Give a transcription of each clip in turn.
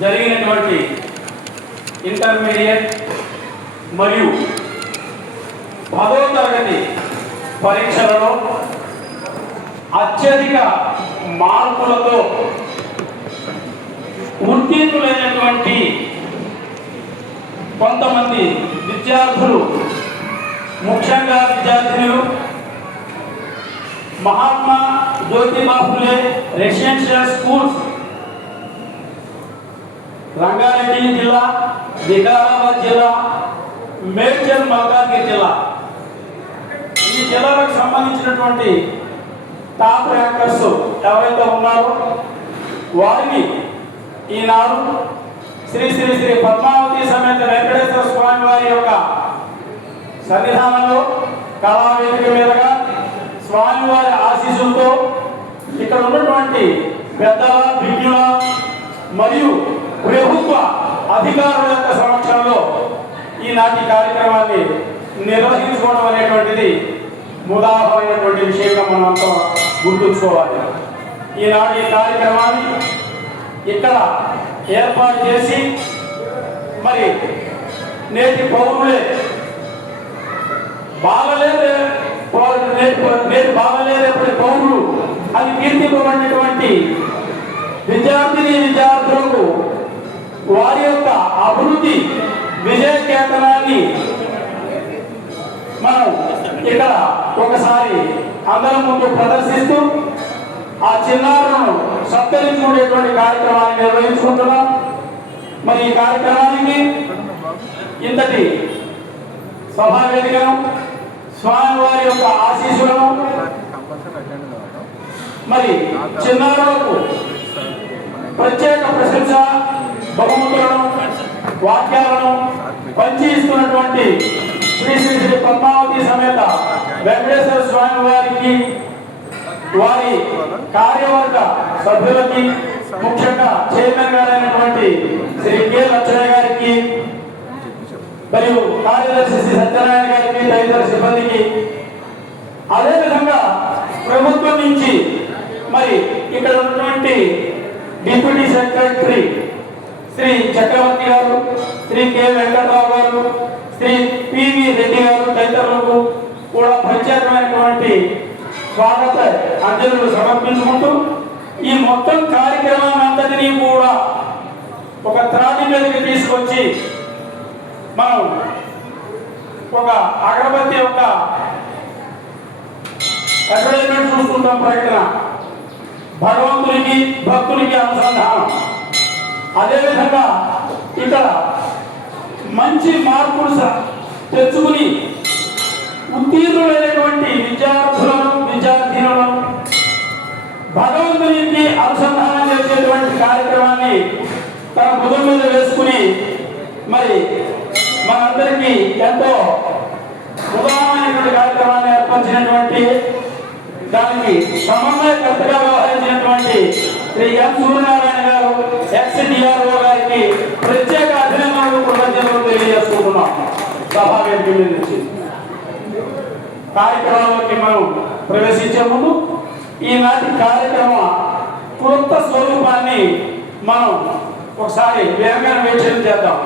జరిగినటువంటి ఇంటర్మీడియట్ మరియు 10వ తరగతి పరీక్షలలో అత్యధిక మార్కులతో ఉత్తీర్ణులైనటువంటి కొంతమంది విద్యార్థులు, ముఖ్యంగా విద్యార్థినులు మహాత్మా జ్యోతిబా ఫులే రెసిడెన్షియల్ స్కూల్స్ రంగారెడ్డి జిల్లా, వికారాబాద్ జిల్లా, మేడ్చల్ మల్కాజ్గిరి జిల్లా, ఈ జిల్లాలకు సంబంధించినటువంటి టాప్ ర్యాంకర్స్ ఎవరైతే ఉన్నారో వారిని ఈనాడు శ్రీ శ్రీ శ్రీ పద్మావతి సమేత వెంకటేశ్వర స్వామి వారి యొక్క సన్నిధానంలో కళావేదిక మీదుగా స్వామివారి ఆశీస్సులతో ఇక్కడ ఉన్నటువంటి పెద్దల, విజ్ఞుల మరియు ప్రభుత్వ అధికారుల యొక్క సమక్షంలో ఈనాటి కార్యక్రమాన్ని నిర్వహించుకోవడం అనేటువంటిది ముదాహమైనటువంటి విషయంగా మనం అంతా గుర్తుంచుకోవాలి. ఈనాటి ఈ కార్యక్రమాన్ని ఇక్కడ ఏర్పాటు చేసి మరి నేటి పౌరులే నేటి బాగలేనప్పటి పౌరులు అని కీర్తింపబడినటువంటి విద్యార్థిని విద్యార్థులకు వారి యొక్క అభివృద్ధి విజయ కేంద్రాన్ని మనం ఇక్కడ ఒకసారి అందరం ముందు ప్రదర్శిస్తూ ఆ చిన్నారులను సత్కరించుకునేటువంటి కార్యక్రమాన్ని నిర్వహించుకుంటున్నాం. మరి ఈ కార్యక్రమానికి ఇంతటి సభావేదికను, స్వామివారి యొక్క ఆశీస్సులను, మరి చిన్నారులకు ప్రత్యేక ప్రశంస బహుమతులను, వాక్యాలను పంచి ఇస్తున్నటువంటి శ్రీ శ్రీ శ్రీ పద్మావతి సమేత వెంకటేశ్వర స్వామి వారికి, వారి కార్యవర్గ సభ్యులకి, ముఖ్యంగా చైర్మన్ గారైనటువంటి శ్రీ కె లక్ష్మయ్య గారికి మరియు కార్యదర్శి శ్రీ సత్యనారాయణ గారికి, తదితర సిబ్బందికి, అదేవిధంగా ప్రభుత్వం నుంచి మరి ఇక్కడ ఉన్నటువంటి డిప్యూటీ సెక్రటరీ శ్రీ చక్రవర్తి గారు, శ్రీ కె వెంకటరావు గారు, శ్రీ పివి రెడ్డి గారు తదితరులకు కూడా ప్రత్యేకమైనటువంటి స్వాగత అంజలులు సమర్పించుకుంటూ ఈ మొత్తం కార్యక్రమాన్ని అంతటినీ కూడా ఒక త్రాటి మీదకి తీసుకొచ్చి మనం ఒక అగరబత్తి యొక్క అడ్వర్టైజ్మెంట్ చూస్తుంటాం, ప్రకటన భగవంతునికి భక్తునికి అనుసంధానం. అదేవిధంగా ఇక్కడ మంచి మార్పులు తెచ్చుకుని ఉత్తీర్ణులైనటువంటి విద్యార్థులను, విద్యార్థినులను భగవంతునికి అనుసంధానం చేసేటువంటి కార్యక్రమాన్ని తన భుజం మీద వేసుకుని మరి మనందరికీ ఎంతో ఉదాహరణమైనటువంటి కార్యక్రమాన్ని ఏర్పరిచినటువంటి, దానికి సమన్వయకర్తగా వ్యవహరించినటువంటి శ్రీ ఎం సూర్యనారాయణ గారు, ఎక్స్డిఆర్ఓ గారికి ప్రత్యేక అభినందనలు, కృతజ్ఞతలు తెలియజేసుకుంటున్నాం. సభావేదిక మీద నుంచి కార్యక్రమాలకి మనం ప్రవేశించే ముందు ఈనాటి కార్యక్రమ క్లుప్త స్వరూపాన్ని మనం ఒకసారి వేగంగా వీక్షణ చేద్దాం.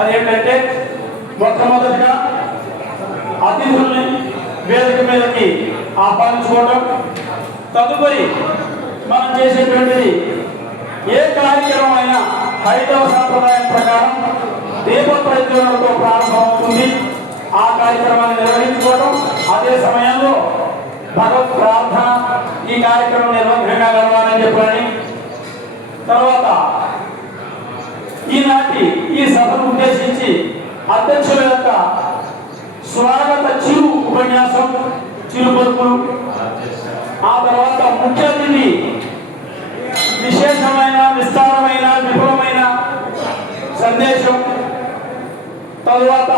అదేంటంటే మొట్టమొదటిగా అతిథుల్ని వేదిక మీదకి ఆహ్వానించుకోవడం, తదుపరి మనం చేసేటువంటిది ఏ కార్యక్రమం అయినా హైందవ సాంప్రదాయం ప్రకారం దీప ప్రజ్వలనతో ప్రారంభమవుతుంది. ఆ కార్యక్రమాన్ని నిర్వహించుకోవడం, అదే సమయంలో భగవత్ ప్రార్థన, ఈ కార్యక్రమం నిర్వహణగా గడవాలని చెప్పాలని, తర్వాత ఈనాటి ఈ సభను ఉద్దేశించి అధ్యక్షుల యొక్క స్వాగత చిరు ఉపన్యాసం, చిరు పలుకులు, ఆ తర్వాత ముఖ్య అతిథి విశేషమైన, విస్తారమైన, విపులమైన సందేశం, తరువాత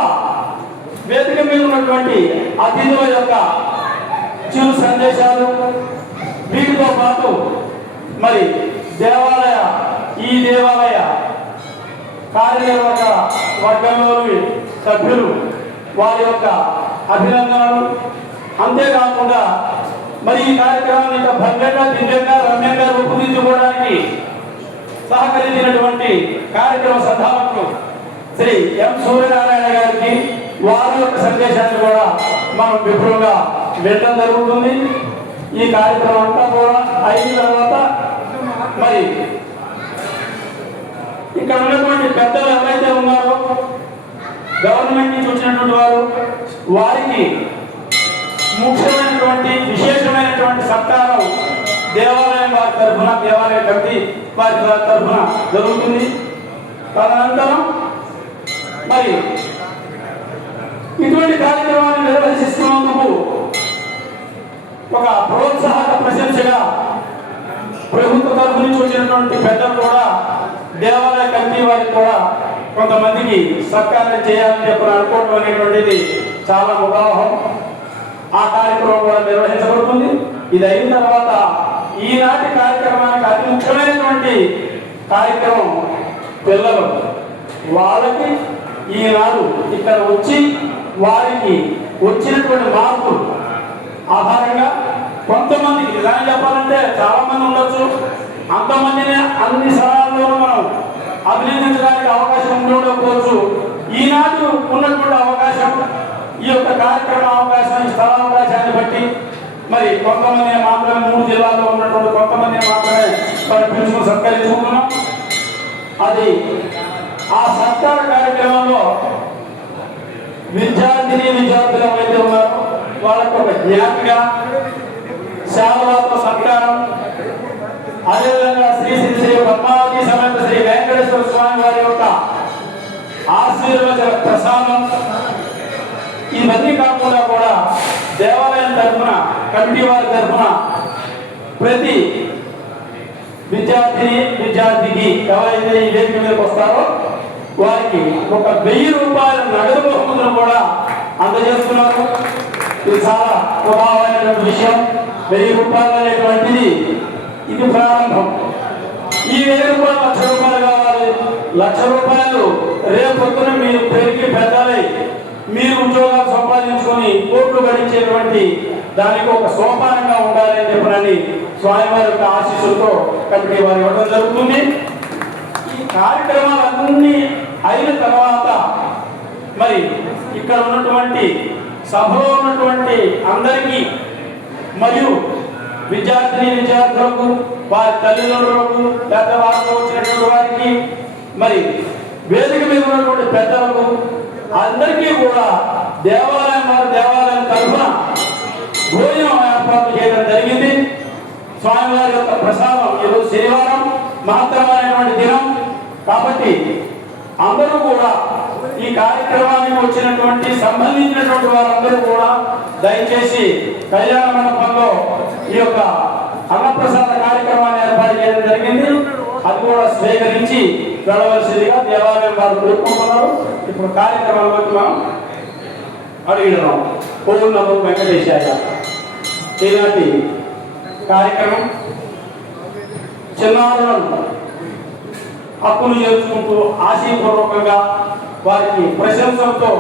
వేదిక మీద ఉన్నటువంటి అతిథుల యొక్క చిరు సందేశాలు, వీటితో పాటు మరి ఈ దేవాలయ కార్యనిర్వాహక వర్గంలోని సభ్యులు వారి యొక్క అభినందనలు, అంతేకాకుండా మరి ఈ కార్యక్రమాన్ని ఇంకా భవ్యంగా, దివ్యంగా, రమ్యంగా రూపుదిద్దుకోవడానికి సహకరించిన సహకరించినటువంటి కార్యక్రమ సంధానకులు శ్రీ ఎం సూర్యనారాయణ గారికి వారి యొక్క సందేశాన్ని కూడా మనం విపులంగా వినడం జరుగుతుంది. ఈ కార్యక్రమం అంతా కూడా అయిన తర్వాత మరి ఇక్కడ ఉన్నటువంటి పెద్దలు ఎవరైతే ఉన్నారో గవర్నమెంట్ నుంచి వచ్చినటువంటి వారికి ముఖ్యమైనటువంటి విశేషమైనటువంటి సత్కారం దేవాలయం వారి తరఫున, దేవాలయ కమిటీ వారి తరఫున జరుగుతుంది. తదనంతరం మరి ఇటువంటి కార్యక్రమాన్ని నిర్వహిస్తున్నందుకు ఒక ప్రోత్సాహక ప్రశంసగా ప్రభుత్వ తరఫు నుంచి వచ్చినటువంటి పెద్దలు కూడా దేవాలయ కమిటీ వారికి కూడా కొంతమందికి సత్కారం చేయాలని చెప్పి అనుకోవడం అనేటువంటిది చాలా ఉదాహరణ. ఆ కార్యక్రమం కూడా నిర్వహించబడుతుంది. ఇది అయిన తర్వాత ఈనాటి కార్యక్రమానికి అతి ముఖ్యమైనటువంటి కార్యక్రమం పిల్లలు వాళ్ళకి ఈనాడు ఇక్కడ వచ్చి వారికి వచ్చినటువంటి మార్పులు ఆధారంగా కొంతమందికి నిజాన్ని చెప్పాలంటే చాలా మంది ఉండొచ్చు, అంతమందిని అన్ని స్థలాల్లోనూ మనం అభినందించడానికి అవకాశం ఉండకపోవచ్చు. ఈనాడు ఉన్నటువంటి అవకాశం, ఈ యొక్క కార్యక్రమ అవకాశం, ఈ స్థల అవకాశాన్ని బట్టి మరి కొంతమందిని మాత్రమే 3 జిల్లాల్లో ఉన్నటువంటి కొంతమందిని మాత్రమే పిలుచుకుని సత్కరించుకుంటున్నాం. అది ఆ సత్కార కార్యక్రమంలో విద్యార్థులు ఎవరైతే ఉన్నారో వాళ్ళకు ఒక జ్ఞాపిక శాలవాతో సత్కారం, అదేవిధంగా శ్రీ శ్రీ శ్రీ పద్మావతి సమేత శ్రీ వెంకటేశ్వర స్వామి వారి యొక్క ఆశీర్వచన ప్రసాదం, ఇవన్నీ కాకుండా కూడా దేవాలయం తరఫున, కమిటీ వారి తరఫున ప్రతి విద్యార్థికి ఎవరైతే ఈ వేదిక మీదకి వస్తారో వారికి ఒక 1000 రూపాయల నగదు బహుమతులను కూడా అందజేస్తున్నారు. ఇది చాలా ఉదాహరణమైన విషయం. 1000 రూపాయలు అనేటువంటిది ఇది ప్రారంభం. ఈ 1000 రూపాయలు 1,00,000 రూపాయలు కావాలి. 1,00,000 రూపాయలు రేపొద్దున మీరు పెరిగి పెద్దలై మీరు ఉద్యోగాలు సంపాదించుకొని కోట్లు గడించేటువంటి దానికి ఒక సోపానంగా ఉండాలి అని చెప్పనని స్వామివారి యొక్క ఆశీస్సులతో కమిటీ వారు ఇవ్వడం జరుగుతుంది. ఈ కార్యక్రమాలన్నీ అయిన తర్వాత మరి ఇక్కడ ఉన్నటువంటి సభలో ఉన్నటువంటి అందరికీ మరియు విద్యార్థులకు, వారి తల్లిదండ్రులకు, పెద్దవాళ్ళకు వచ్చినటువంటి వారికి, మరి వేదిక మీద ఉన్నటువంటి పెద్దలకు అందరికీ కూడా దేవాలయం తరఫున భోజనం ఏర్పాటు చేయడం జరిగింది. స్వామివారి యొక్క ప్రసాదం ఈరోజు శనివారం, మహత్తరమైనటువంటి దినం కాబట్టి అందరూ కూడా ఈ కార్యక్రమానికి వచ్చినటువంటి సంబంధించినటువంటి వారందరూ కూడా దయచేసి కళ్యాణ మండపంలో ఈ యొక్క అన్నప్రసాద కార్యక్రమాన్ని ఏర్పాటు చేయడం జరిగింది. అది కూడా స్వీకరించి వెళ్ళవలసిందిగా దేవాలయం వారు కోరుకుంటున్నారు. ఇప్పుడు కార్యక్రమంలోకి మనం అడిగినాం. ఓం నమో వెంకటేశాయ. ఈనాటి కార్యక్రమం చిన్నారులను హక్కులు చేర్చుకుంటూ ఆశీపూర్వకంగా వారికి ప్రశంసలతో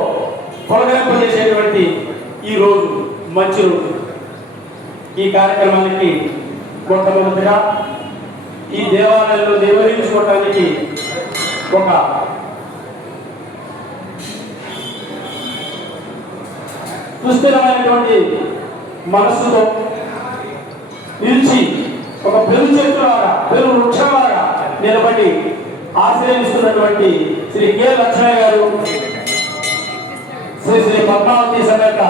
పొలగరింపజేసేటువంటి ఈ రోజు మంచి రోజు. ఈ కార్యక్రమానికి మొట్టమొదటిగా ఈ దేవాలయంలో నిర్వహించుకోవటానికి ఒక సుస్థిరమైనటువంటి మనస్సుతో నిలిచి ఒక పెరు చెట్టులాగా, పెరు వృక్షంలాగా నిలబడి ఆశ్రయిస్తున్నటువంటి శ్రీ కె లక్ష్మయ్య గారు, శ్రీ శ్రీ పద్మావతి సమేత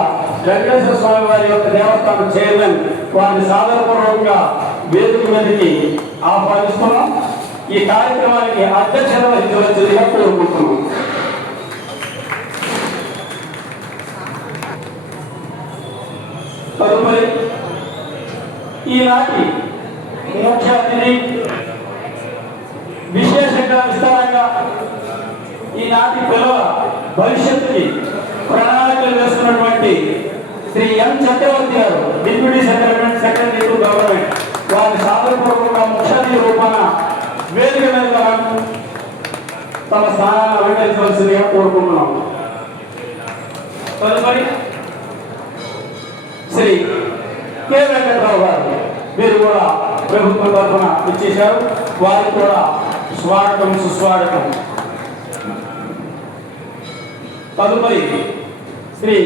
వెంకటేశ్వర స్వామి వారి యొక్క దేవస్థానం చైర్మన్ వారిని సాధారణపూర్వకంగా వేదిక మీదకి ఆహ్వానిస్తున్నాం. ఈ కార్యక్రమానికి అధ్యక్షత వహించవలసిందిగా కోరుకుంటున్నాం. తదుపరి ఈనాటి ముఖ్య అతిథి విశేషంగా విస్తారంగా ఈనాటి పిల్లల భవిష్యత్తుకి ప్రణాళికలు వేస్తున్నటువంటి శ్రీ ఎం చక్రవర్తి గారు, డిప్యూటీ సెక్రటరీ టు గవర్నమెంట్, వారి సాధారణపూర్వకంగా ముఖ్య అతిథి రూపాన వేదిక మీద తమ స్థానాన్ని అలంకరించవలసిందిగా కోరుకుంటున్నాం. తదుపరి శ్రీ కె వెంకటరావు గారు, వీరు కూడా ప్రభుత్వం తరఫున ఇచ్చేశారు. వారికి కూడా స్వాగతం సుస్వాగతం. తదుపరి శ్రీ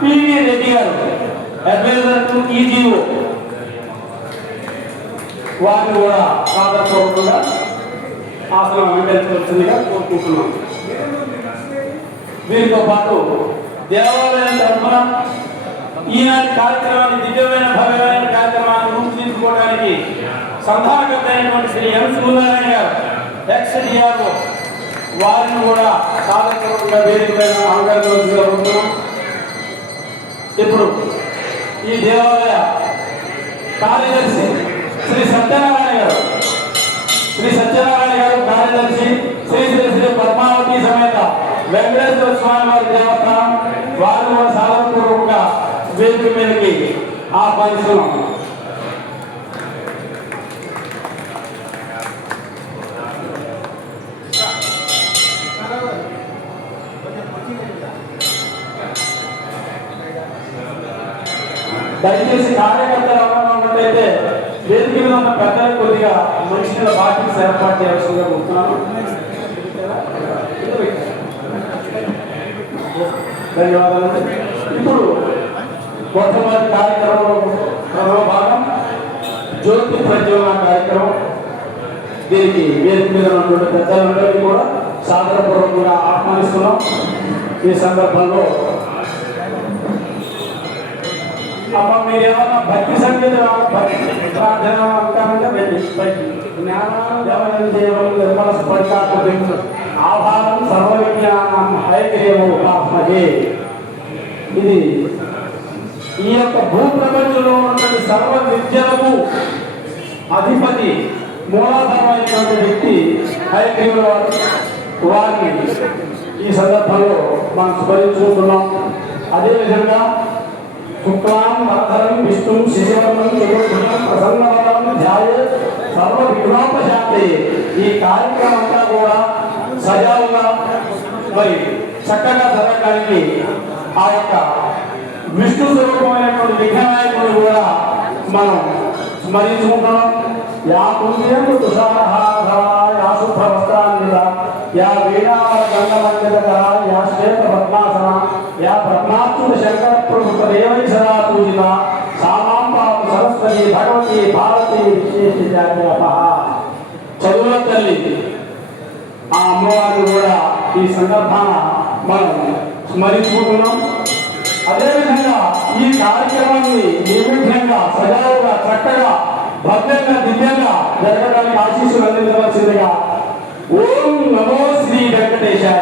పివి రెడ్డి గారు, అడ్వైజర్ టు ఈజీఓ, వారిని కూడా సాధారణంగా ఆసనం అలంకరించవలసిందిగా కోరుకుంటున్నాం. వీరితో పాటు దేవాలయం తరఫున ఈనాటి కార్యక్రమాన్ని, దివ్యమైన భవ్యమైన కార్యక్రమాన్ని రూపుదిద్దుకోవడానికి సంధానకర్త అయినటువంటి శ్రీ ఎం సూర్యనారాయణ గారు, ఎక్స్డిఆర్ఓ, వారిని కూడా సాధారణంగా వేదికపైన అలంకరించవలసిందిగా కోరుతున్నాం. ఇప్పుడు ఈ దేవాలయ కార్యదర్శి శ్రీ సత్యనారాయణ గారు, కార్యదర్శి శ్రీ శ్రీ శ్రీ పద్మావతి సమేత వెంకటేశ్వర స్వామి వారి దేవస్థానం, వారు కూడా సాధారణపూర్వకంగా వేదిక మీదకి ఆహ్వానిస్తున్నాం. దయచేసి కార్యకర్తలు ఎవరైనా ఉన్నట్లయితే వేదిక మీద ఉన్న పెద్దలు కొద్దిగా మనుషుల బాధ్యత ఏర్పాటు చేయాల్సిందిగా కోరుతున్నాను. ధన్యవాదాలు. ఇప్పుడు మొట్టమొదటి కార్యక్రమంలో ప్రథమ భాగం జ్యోతి ప్రజ్వలన కార్యక్రమం. దీనికి వేదిక మీద ఉన్నటువంటి పెద్దలందరినీ కూడా సాధారణపూర్వకంగా ఆహ్వానిస్తున్నాం. ఈ సందర్భంలో అమ్మ మీరు ఏమన్నా భక్తి సంగీత ప్రార్థన అంటారంటే ఆభారం సర్వ విజ్ఞానం హైగ్రీవం ఉపాసనే. ఇది ఈ యొక్క భూప్రపంచంలో ఉన్నటువంటి సర్వ విద్యలకు అధిపతి మూలాధారమైనటువంటి వ్యక్తి హైగ్రీవుల వారు. వారిని ఈ సందర్భంలో మనం స్మరించుకుంటున్నాం. అదేవిధంగా శుక్లాం వరధరం విష్ణుం శశివర్ణం చతుర్భుజం ప్రసన్నవదనం ధ్యాయే సర్వ విఘ్నోపశాంతయే. ఈ కార్యక్రమం అంతా కూడా సజావుగా మరి చక్కగా జరగడానికి ఆ యొక్క విష్ణు స్వరూపమైనటువంటి విఘ్ననాయకుడు కూడా మనం స్మరించుకుంటున్నాం. యా పుణ్యం తుషారహాధర యా శుభ్రవస్త్రాన్విత యా వీణావర గంధమండితకర యా శ్వేత పద్మాసన యా బ్రహ్మాత్ముడు శంకర ప్రభుత్వ దేవైసరా పూజిత సామాంబాబు సరస్వతి భగవతి భారతి విశేష. చదువుల తల్లి ఆ అమ్మవారిని కూడా ఈ సందర్భాన మనం స్మరించుకుంటున్నాం. అదేవిధంగా ఈ కార్యక్రమాన్ని నిర్విఘ్నంగా సజావుగా చక్కగా భద్రంగా దివ్యంగా జరగడానికి ఆశీస్సులు అందించవలసిందిగా ఓం నమో శ్రీ వెంకటేశాయ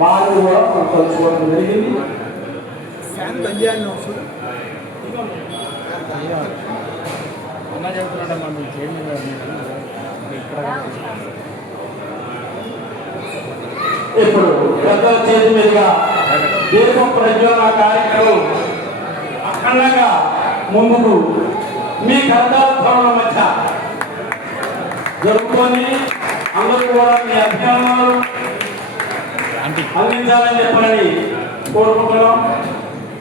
వారిని కూడా మనం తెలుసుకోవడం జరిగింది. ఇప్పుడు పెద్దల చేతి మీదుగా దీపం ప్రజ్వలన కార్యక్రమం అఖండంగా ముందుకు మీ కర్తాల భవనం మధ్య జరుపుకొని అందరూ కూడా మీ అభిమానాలు అందించాలని చెప్పాలని కోరుకుంటున్నాం.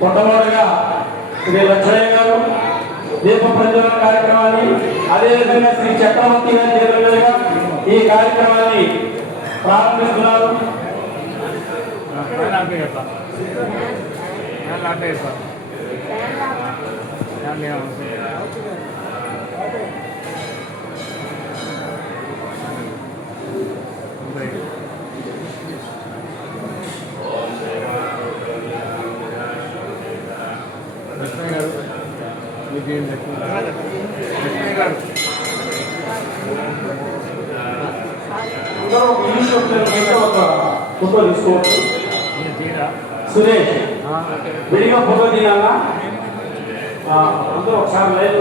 మొట్టమొదటిగా శ్రీ లక్ష్మయ్య గారు దీప ప్రజ్వలన కార్యక్రమాన్ని, అదేవిధంగా శ్రీ చక్రవర్తి గారి చేతులుగా ఈ కార్యక్రమాన్ని ప్రారంభిస్తున్నారు. ఫోటో తీసుకోవచ్చు. సురేష్ విడిగా ఫోటో తీయాలా? అందరూ ఒకసారి లైవ్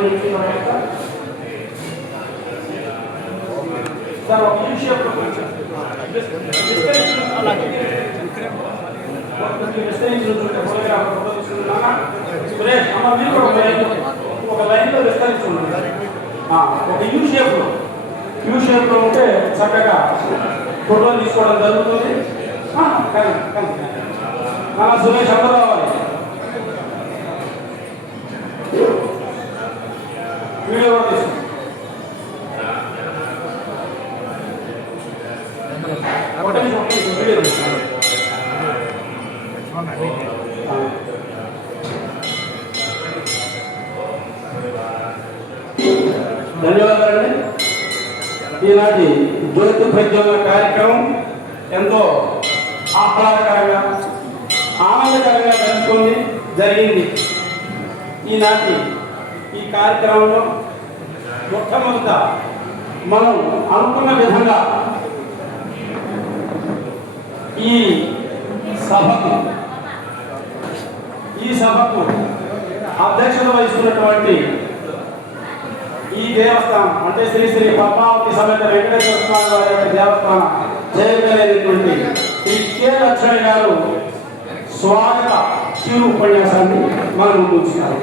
సార్ ఒక విషయం సురేష్ అమ్మ మీరు ఒక లైన్లో విస్తరించుకున్నాను. ఒక యూ షేప్లో ఉంటే చక్కగా ఫోటోలు తీసుకోవడం జరుగుతుంది. సురేష్ అందరూ రావాలి. వీడియో కూడా తీసుకుంటాం. ధన్యవాదాలండి. ఈనాటి జ్యోతి ప్రజ్వలన కార్యక్రమం ఎంతో ఆహ్లాదకరంగా ఆనందకరంగా జరిగింది. ఈనాటి ఈ కార్యక్రమంలో మొట్టమొదట మనం అనుకున్న విధంగా ఈ సభకు అధ్యక్షత వహిస్తున్నటువంటి ఈ దేవస్థానం అంటే శ్రీ శ్రీ పద్మావతి సమేత వెంకటేశ్వర స్వామి వారి యొక్క దేవస్థానం చేయగలిగినటువంటి శ్రీ కె లక్ష్మణి గారు స్వాగత చిరు ఉపన్యాసాన్ని మనం ముందు ఉంచుతారు.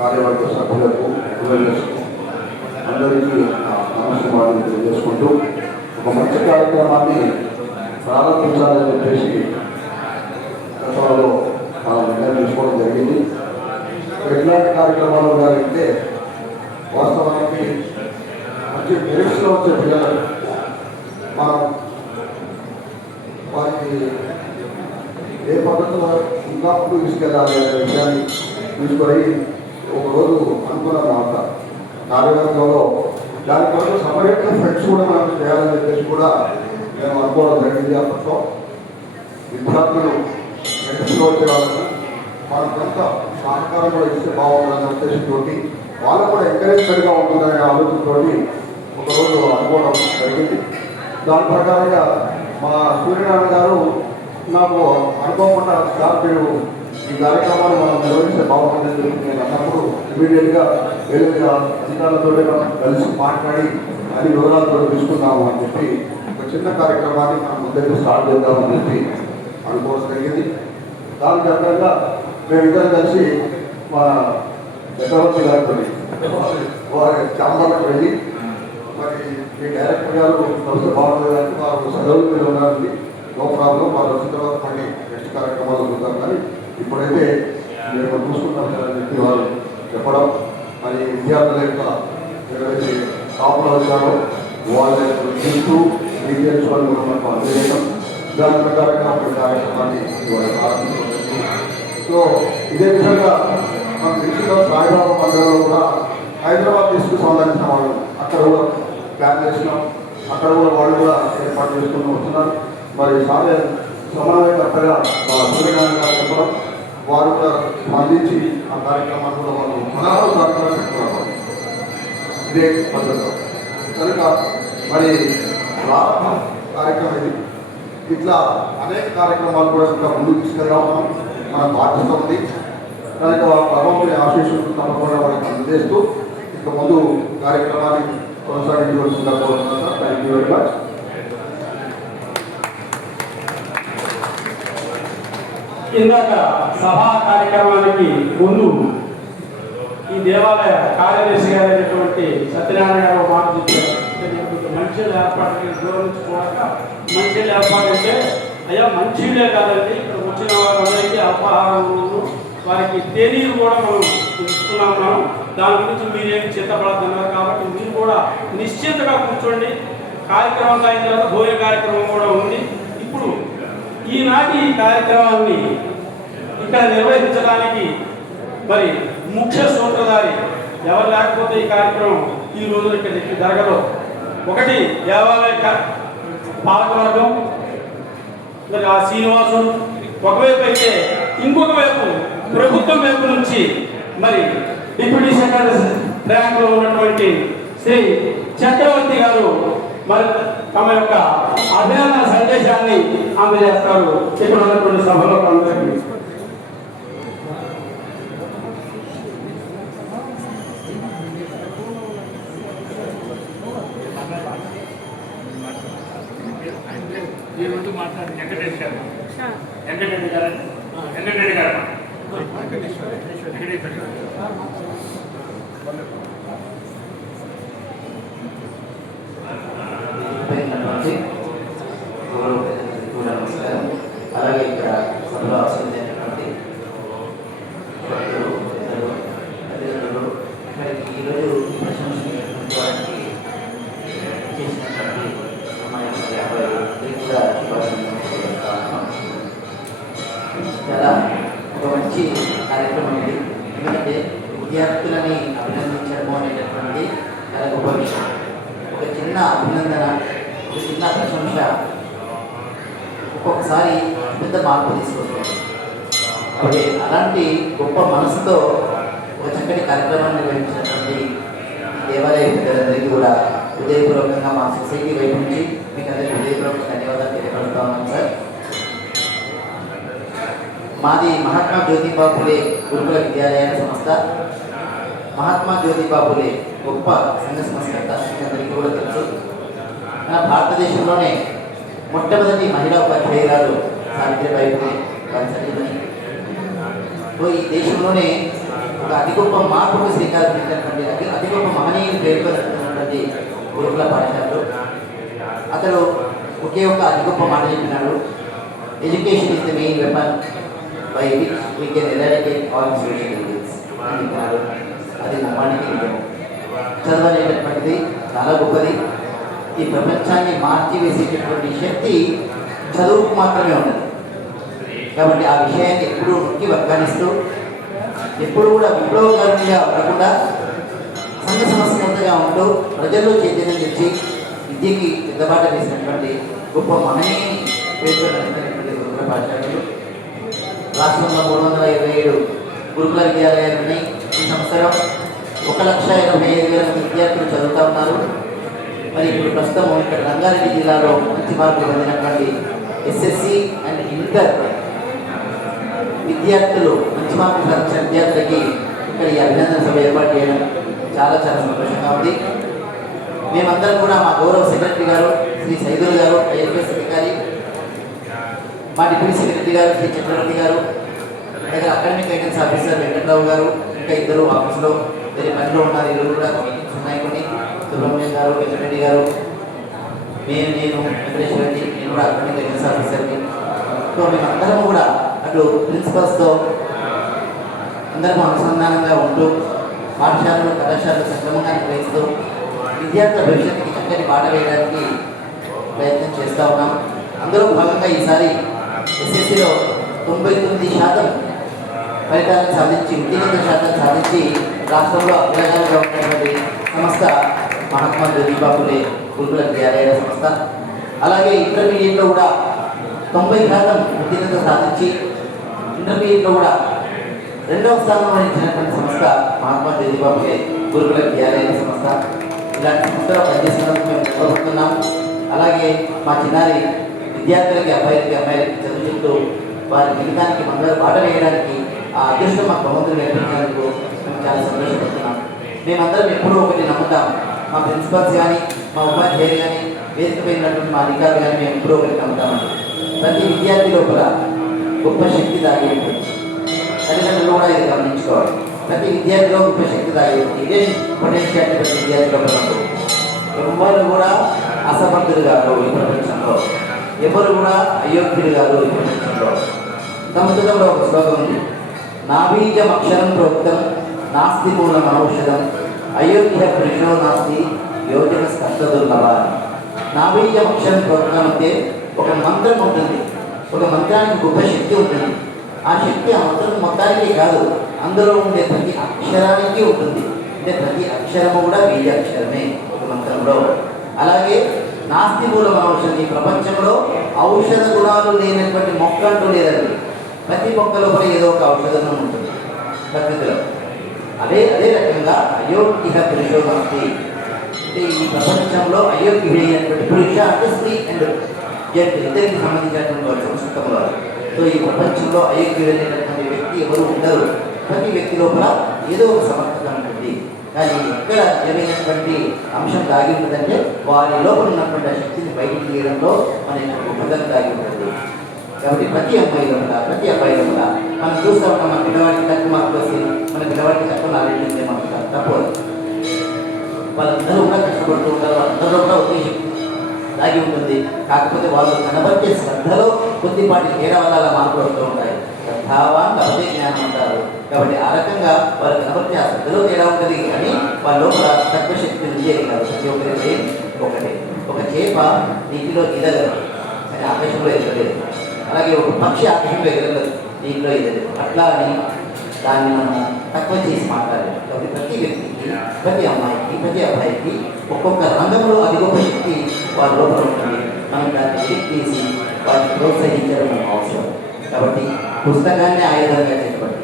కార్యవర్గ సభ్యులకు అందరికీ నమస్కారాలు తెలియజేసుకుంటూ ఒక మంచి కార్యక్రమాన్ని ప్రారంభించాలని చెప్పేసి గతంలో నిర్ణయం తీసుకోవడం జరిగింది. ఎట్లాంటి కార్యక్రమాలు ఉన్నాయంటే వాస్తవానికి మంచి మెరిట్స్లో వచ్చే పిల్లలు మనం వారికి ఏ పద్ధతిలో ఇంకా ముందు తీసుకెళ్ళాలి అనే విషయాన్ని తీసుకొని ఒకరోజు అనుకున్నాం కార్యవర్గంలో దానికోసం సపరేట్గా ఫ్రెండ్స్ కూడా మనం చేయాలని చెప్పేసి కూడా మేము అనుకోవడం జరిగింది. అప్పట్లో విద్యార్థులు ఫ్రెండ్స్లో వచ్చే వాళ్ళని మనకంతా సహకారం కూడా ఇస్తే బాగుంటుందనే ఉద్దేశంతో వాళ్ళు కూడా ఎంకరేజ్మెంట్గా ఉంటుందనే ఆలోచనతో ఒకరోజు అనుకోవడం జరిగింది. దాని ప్రకారంగా మా సూర్యనారాయణ గారు నాకు అనుకోకుండా సార్ మీరు ఈ కార్యక్రమాన్ని మనం నిర్వహిస్తే బాగుంటుందని చెప్పి నేను అన్నప్పుడు ఇమీడియట్గా వేరే అధికారులతో కలిసి మాట్లాడి అన్ని వివరాలతో తీసుకుందాము అని చెప్పి ఒక చిన్న కార్యక్రమాన్ని మనం ముందరికి స్టార్ట్ చేద్దామని చెప్పి అనుకోవడం జరిగింది. దాని కారణంగా మేమిద్దరం కలిసి మా చక్రవర్తి గారితో వారి ఛాంబర్లకు వెళ్ళి మరి మీ డైరెక్టర్ గారు కలిసి బాగుంటుంది అంటే వారు సెలవులు మీద ఉన్నారండి, నో ప్రాబ్లం, వారు వచ్చిన తర్వాత మళ్ళీ నెక్స్ట్ కార్యక్రమాలు చూద్దాం. కానీ ఇప్పుడైతే మేము చూసుకుంటాం అని చెప్పి వారు చెప్పడం, మరి విద్యార్థుల యొక్క ఏదైతే టాప్లో వచ్చారో వాళ్ళ చూస్తూ డీటెయిల్స్ వాళ్ళు కూడా మనకు అందజేయడం, దాని ప్రకారంగా ఒక కార్యక్రమాన్ని ప్రారంభించడం. సో ఇదే విధంగా మన దిశలో సాయిబాబా మందిరంలో కూడా హైదరాబాద్ తీసుకు సంబంధించిన వాళ్ళు అక్కడ కూడా ప్లాన్ చేసినాం. అక్కడ కూడా వాళ్ళు కూడా ఏర్పాటు చేసుకుంటూ వస్తున్నారు. మరి సమన్వయకర్తగా సూర్యనారాయణ గారు చెప్పడం, వారు కూడా స్పందించి ఆ కార్యక్రమాన్ని కూడా వాళ్ళు 16 కార్యక్రమాలు పెట్టుకున్నారు ఇదే పద్ధతిలో. కనుక మరి ప్రారంభ కార్యక్రమం ఇది. ఇట్లా అనేక కార్యక్రమాలు కూడా ఇంకా ముందుకు తీసుకెళ్దాం మన బాధ్యత ఉంది. కనుక భగవంతుని ఆశీస్సులు తప్పకుండా వాళ్ళకి అందజేస్తూ ఇక ముందు కార్యక్రమాన్ని కొనసాగించవలసిందిగా కోరుతున్నాను sir. Thank you very much. ఇందాక సభా కార్యక్రమానికి ముందు ఈ దేవాలయ కార్యదర్శి గారైనటువంటి సత్యనారాయణ గారు మాట చెప్పారు. మంచిలు ఏర్పాటు గౌరవించుకోవాక మంచిలు ఏర్పాటు అంటే అయ్యా మంచిలే కాదండి, ఇక్కడ వచ్చిన వారందరికీ అల్పాహారం వారికి తెలియదు కూడా మనం ఇస్తున్నాము. దాని గురించి మీరేమి చింతపడుతున్నారు. కాబట్టి మీరు కూడా నిశ్చింతగా కూర్చోండి. కార్యక్రమం అయిన తర్వాత భోజన కార్యక్రమం కూడా ఉంది. ఇప్పుడు ఈనాటి ఈ కార్యక్రమాన్ని ఇక్కడ నిర్వహించడానికి మరి ముఖ్య సూత్రధారి ఎవరు లేకపోతే ఈ కార్యక్రమం ఈ రోజున ఇక్కడ జరగదు. ఒకటి దేవాలయ పాలకవర్గం, మరి ఆ శ్రీనివాసుడు ఒకవైపు అయితే, ఇంకొక వైపు ప్రభుత్వం వైపు నుంచి మరి డిప్యూటీ సెక్రటరీ ర్యాంకులో ఉన్నటువంటి శ్రీ చక్రవర్తి గారు మరి తమ యొక్క అభినందన సందేశాన్ని అందజేస్తారు ఇక్కడ ఉన్నటువంటి సభలో అందరికీ. వెంకటరెడ్డి గారు వెంకటరెడ్డి గారు అనిపోయినటువంటి గౌరవ ప్రజలకు కూడా నమస్కారం. అలాగే ఇక్కడ సభలో ఆశీర్వదించినటువంటి తల్లిదండ్రులు ఇక్కడికి ఈరోజు ప్రశంసించినటువంటి వారికి చేసినటువంటి అమ్మాయి కూడా చాలా ఒక మంచి కార్యక్రమం ఇది. ఎందుకంటే విద్యార్థులని అభినందించడం అనేటటువంటి చాలా గొప్ప విషయం. ఒక చిన్న అభినందన, ఒక చిన్న ప్రశంస ఒక్కొక్కసారి పెద్ద మార్పు తీసుకొస్తుంది. కాబట్టి అలాంటి గొప్ప మనసుతో ఒక చక్కటి కార్యక్రమాన్ని నిర్వహించినటువంటి దేవాలయ విద్యార్థులందరికీ కూడా హృదయపూర్వకంగా మా సొసైటీ వైపు నుంచి మీకు అందరికీ హృదయపూర్వక ధన్యవాదాలు తెలియపడుతూ ఉన్నాం సార్. మాది మహాత్మా జ్యోతిబా ఫులే గురుకుల విద్యాలయ సంస్థ. మహాత్మా జ్యోతిబా ఫులే గొప్ప సంఘ సంస్కర్త అందరికీ కూడా తెలుసు. మన భారతదేశంలోనే మొట్టమొదటి మహిళా ఉపాధ్యాయురాలు సావిత్రిబాయి ఫులే వారి చదివిందని. ఈ దేశంలోనే ఒక అతి గొప్ప మార్పుకు శ్రీకారం చుట్టినటువంటి అతి గొప్ప మహనీయుని పేరుతో నడుపుతున్నటువంటి గురుకుల పాఠశాలలు. అతడు ఒకే ఒక అతి గొప్ప మాట చెప్పినాడు, education is the main weapon by which we can eradicate all social evils అని చెప్పినాడు. అది నమ్మానికి నిజం. చదువు అనేటటువంటిది చాలా గొప్పది. ఈ ప్రపంచాన్ని మార్చివేసేటటువంటి శక్తి చదువుకు మాత్రమే ఉన్నది. కాబట్టి ఆ విషయాన్ని ఎప్పుడూ నొక్కి వక్కానిస్తూ ఎప్పుడు కూడా విప్లవకారునిగా ఉండకుండా సంఘ సమస్యగా ఉంటూ ప్రజల్లో చైతన్యం తెచ్చి విద్యకి పెద్దబాట వేసినటువంటి గొప్ప మహనీయుని పేరుతో నడిపినటువంటి గురుకుల పాఠశాలలు. రాష్ట్రంలో 327 గురుకుల విద్యాలయాలు ఉన్నాయి. ఈ సంవత్సరం 1,85,000 విద్యార్థులు చదువుతూ ఉన్నారు. మరి ఇప్పుడు ప్రస్తుతం ఇక్కడ రంగారెడ్డి జిల్లాలో మంచి మార్కులు పొందినటువంటి ఎస్ఎస్సి అండ్ ఇంటర్ విద్యార్థులు మంచి మార్కులు సాధించిన విద్యార్థులకి ఇక్కడ ఈ అభినందన సభ ఏర్పాటు చేయడం చాలా చాలా సంతోషంగా ఉంది. మేమందరం కూడా మా గౌరవ సెక్రటరీ గారు శ్రీ సైదుల్ గారు, ఐఎఫ్ఎస్ అధికారి, మా డిప్యూటీ సెక్రటరీ గారు శ్రీ చక్రవర్తి గారు, అలాగే అకాడమిక్ గైడెన్స్ ఆఫీసర్ వెంకట్రావు గారు, ఇంకా ఇద్దరు ఆఫీసులో వేరే పనిలో ఉన్నారు. ఇల్లు కూడా మీటింగ్స్ ఉన్నాయి కొన్ని. సుబ్రహ్మణ్యం గారు, వెంకటరెడ్డి గారు, నేను వెంకటేశ్వర రెడ్డి, నేను కూడా అకాడమిక్ గైడెన్స్ ఆఫీసర్ని. సో మేమందరం కూడా అటు ప్రిన్సిపల్స్తో అందరం అనుసంధానంగా ఉంటూ పాఠశాలలు కళాశాలలు సక్రమంగా నిర్వహిస్తూ విద్యార్థుల భవిష్యత్తుకి చక్కటి పాట వేయడానికి ప్రయత్నం చేస్తూ ఉన్నాం. అందులో భాగంగా ఈసారి ఎస్ఎస్సిలో 99% ఫలితాలను సాధించి ఉత్తీర్ణత శాతం సాధించి రాష్ట్రంలో అగ్రగామిగా ఉన్నటువంటి సంస్థ మహాత్మా జ్యోతిబా ఫులే గురుకుల విద్యాలయ సంస్థ. అలాగే ఇంటర్మీడియట్లో కూడా 90% ఉత్తీర్ణత సాధించి ఇంటర్మీడియట్లో కూడా 2వ స్థానంలో నిలిచినటువంటి సంస్థ మహాత్మా జ్యోతిబా ఫులే గురుకుల విద్యాలయ సంస్థ. ఇలాంటి సంస్థలో పనిచేస్తున్నందుకు మేము గర్వపడుతున్నాం. అలాగే మా చిన్నారి విద్యార్థులకి అబ్బాయిలకి చదువు చెప్తూ వారి జీవితానికి మంగళ బాట వేయడానికి ఆ అదృష్టం మా భగవంతుడు నేర్పించినందుకు మేము చాలా సంతోషపడుతున్నాం. మేమందరం ఎప్పుడూ ఒకటి నమ్ముతాం. మా ప్రిన్సిపల్స్ కానీ, మా ఉపాధ్యాయులు కానీ, వేదిక పోయినటువంటి మా అధికారులు కానీ మేము ఎప్పుడూ ఒకటి నమ్ముతామండి. ప్రతి విద్యార్థి లోపల గొప్ప శక్తి దాగి ఉంటుంది. తల్లిదండ్రులు కూడా ఇది గమనించుకోవాలి. ప్రతి విద్యార్థిలో గొప్ప శక్తి దాగి ఉంటుంది. ఇదే పొటెన్షియాలిటీ ప్రతి విద్యార్థి లోపల ఉంటుంది. ఎవరు కూడా అసమర్థులు కాదు ఈ ప్రపంచంలో, ఎవరు కూడా అయోగ్యులు కాదు ఈ ప్రపంచంలో. సంస్కృతంలో ఒక శ్లోకం ఉంది, నాబీజం అక్షరం ప్రోక్తం నాస్తి మూలం ఔషధం అయోగ్య పురుషో నాస్తి యోజన స్పష్ట దుర్లభ. నాబీజం అక్షరం ప్రోక్తం అంటే ఒక మంత్రం ఉంటుంది. ఒక మంత్రానికి గొప్ప శక్తి ఉంటుంది. ఆ శక్తి ఆ మంత్రం మొత్తానికి కాదు, అందులో ఉండే ప్రతి అక్షరానికి ఉంటుంది. అంటే ప్రతి అక్షరము కూడా బీజాక్షరమే ఒక మంత్రంలో. అలాగే నాస్తి మూలం ఔషధం, ఈ ప్రపంచంలో ఔషధ గుణాలు లేనటువంటి మొక్క అంటూ లేదండి. ప్రతి మొక్క లోపల ఏదో ఒక ఔషధం ఉంటుంది ప్రకృతిలో. అదే రకంగా అయోగ్య పురుషో నాస్తి అంటే ఈ ప్రపంచంలో అయోగ్యుడైనటువంటి పురుష అంటే స్త్రీ అండ్ జెంట్ ఇద్దరికి సంబంధించినటువంటి సంస్కృతంలో. సో ఈ ప్రపంచంలో అయోగ్యుడైనటువంటి వ్యక్తి ఎవరు ఉండరు. ప్రతి వ్యక్తి లోపల ఏదో ఒక సమర్థత ఉంటుంది. కానీ ఎక్కడ ఏమైనటువంటి అంశం దాగి ఉంటుందంటే వారి లోపల ఉన్నటువంటి ఆ శక్తిని బయటికి తీయడంలో మన గొప్పతనం దాగి ఉంటుంది. కాబట్టి ప్రతి అబ్బాయిలో కూడా మనం చూస్తూ ఉంటాం. మన పిల్లవాడికి తక్కువ మార్కులు వస్తే మన పిల్లవాడికి తక్కువ నాలెడ్జ్ ఉంటే మనకు తప్పు. వాళ్ళందరూ కూడా కష్టపడుతూ ఉంటారు. వాళ్ళందరూ కూడా ఒకే శక్తి దాగి ఉంటుంది. కాకపోతే వాళ్ళు కనబరిచే శ్రద్ధలో కొద్దిపాటి తేడా వల్ల అలా మార్పులు వస్తూ ఉంటాయి. శ్రద్ధావాన్ కపటే జ్ఞానం అంటారు. కాబట్టి ఆ రకంగా వాళ్ళు కనబరిచే ఆ శ్రద్ధలో తేడా ఉంటుంది కానీ వాళ్ళ లోపల తక్కువ శక్తి ఉండేది కాదు. ప్రతి ఒక్కరి ఒకటే. ఒక చేప నీటిలో ఈదగలదు కానీ ఆకాశంలో ఎగరలేదు. అలాగే ఒక పక్షి ఆకాశంలో ఎగరలేదు, నీటిలో ఎగరలేదు. అట్లా అని దాన్ని మనం తక్కువ చేసి మాట్లాడాలి. కాబట్టి ప్రతి వ్యక్తికి, ప్రతి అమ్మాయికి, ప్రతి అబ్బాయికి ఒక్కొక్క రంగంలో అది గొప్ప శక్తి వారి లోపల ఉంటుంది. మనం దాన్ని ఎడిట్ తీసి వాటిని ప్రోత్సహించడం మనం అవసరం. కాబట్టి పుస్తకాన్ని ఆయుధంగా చేసుకోండి.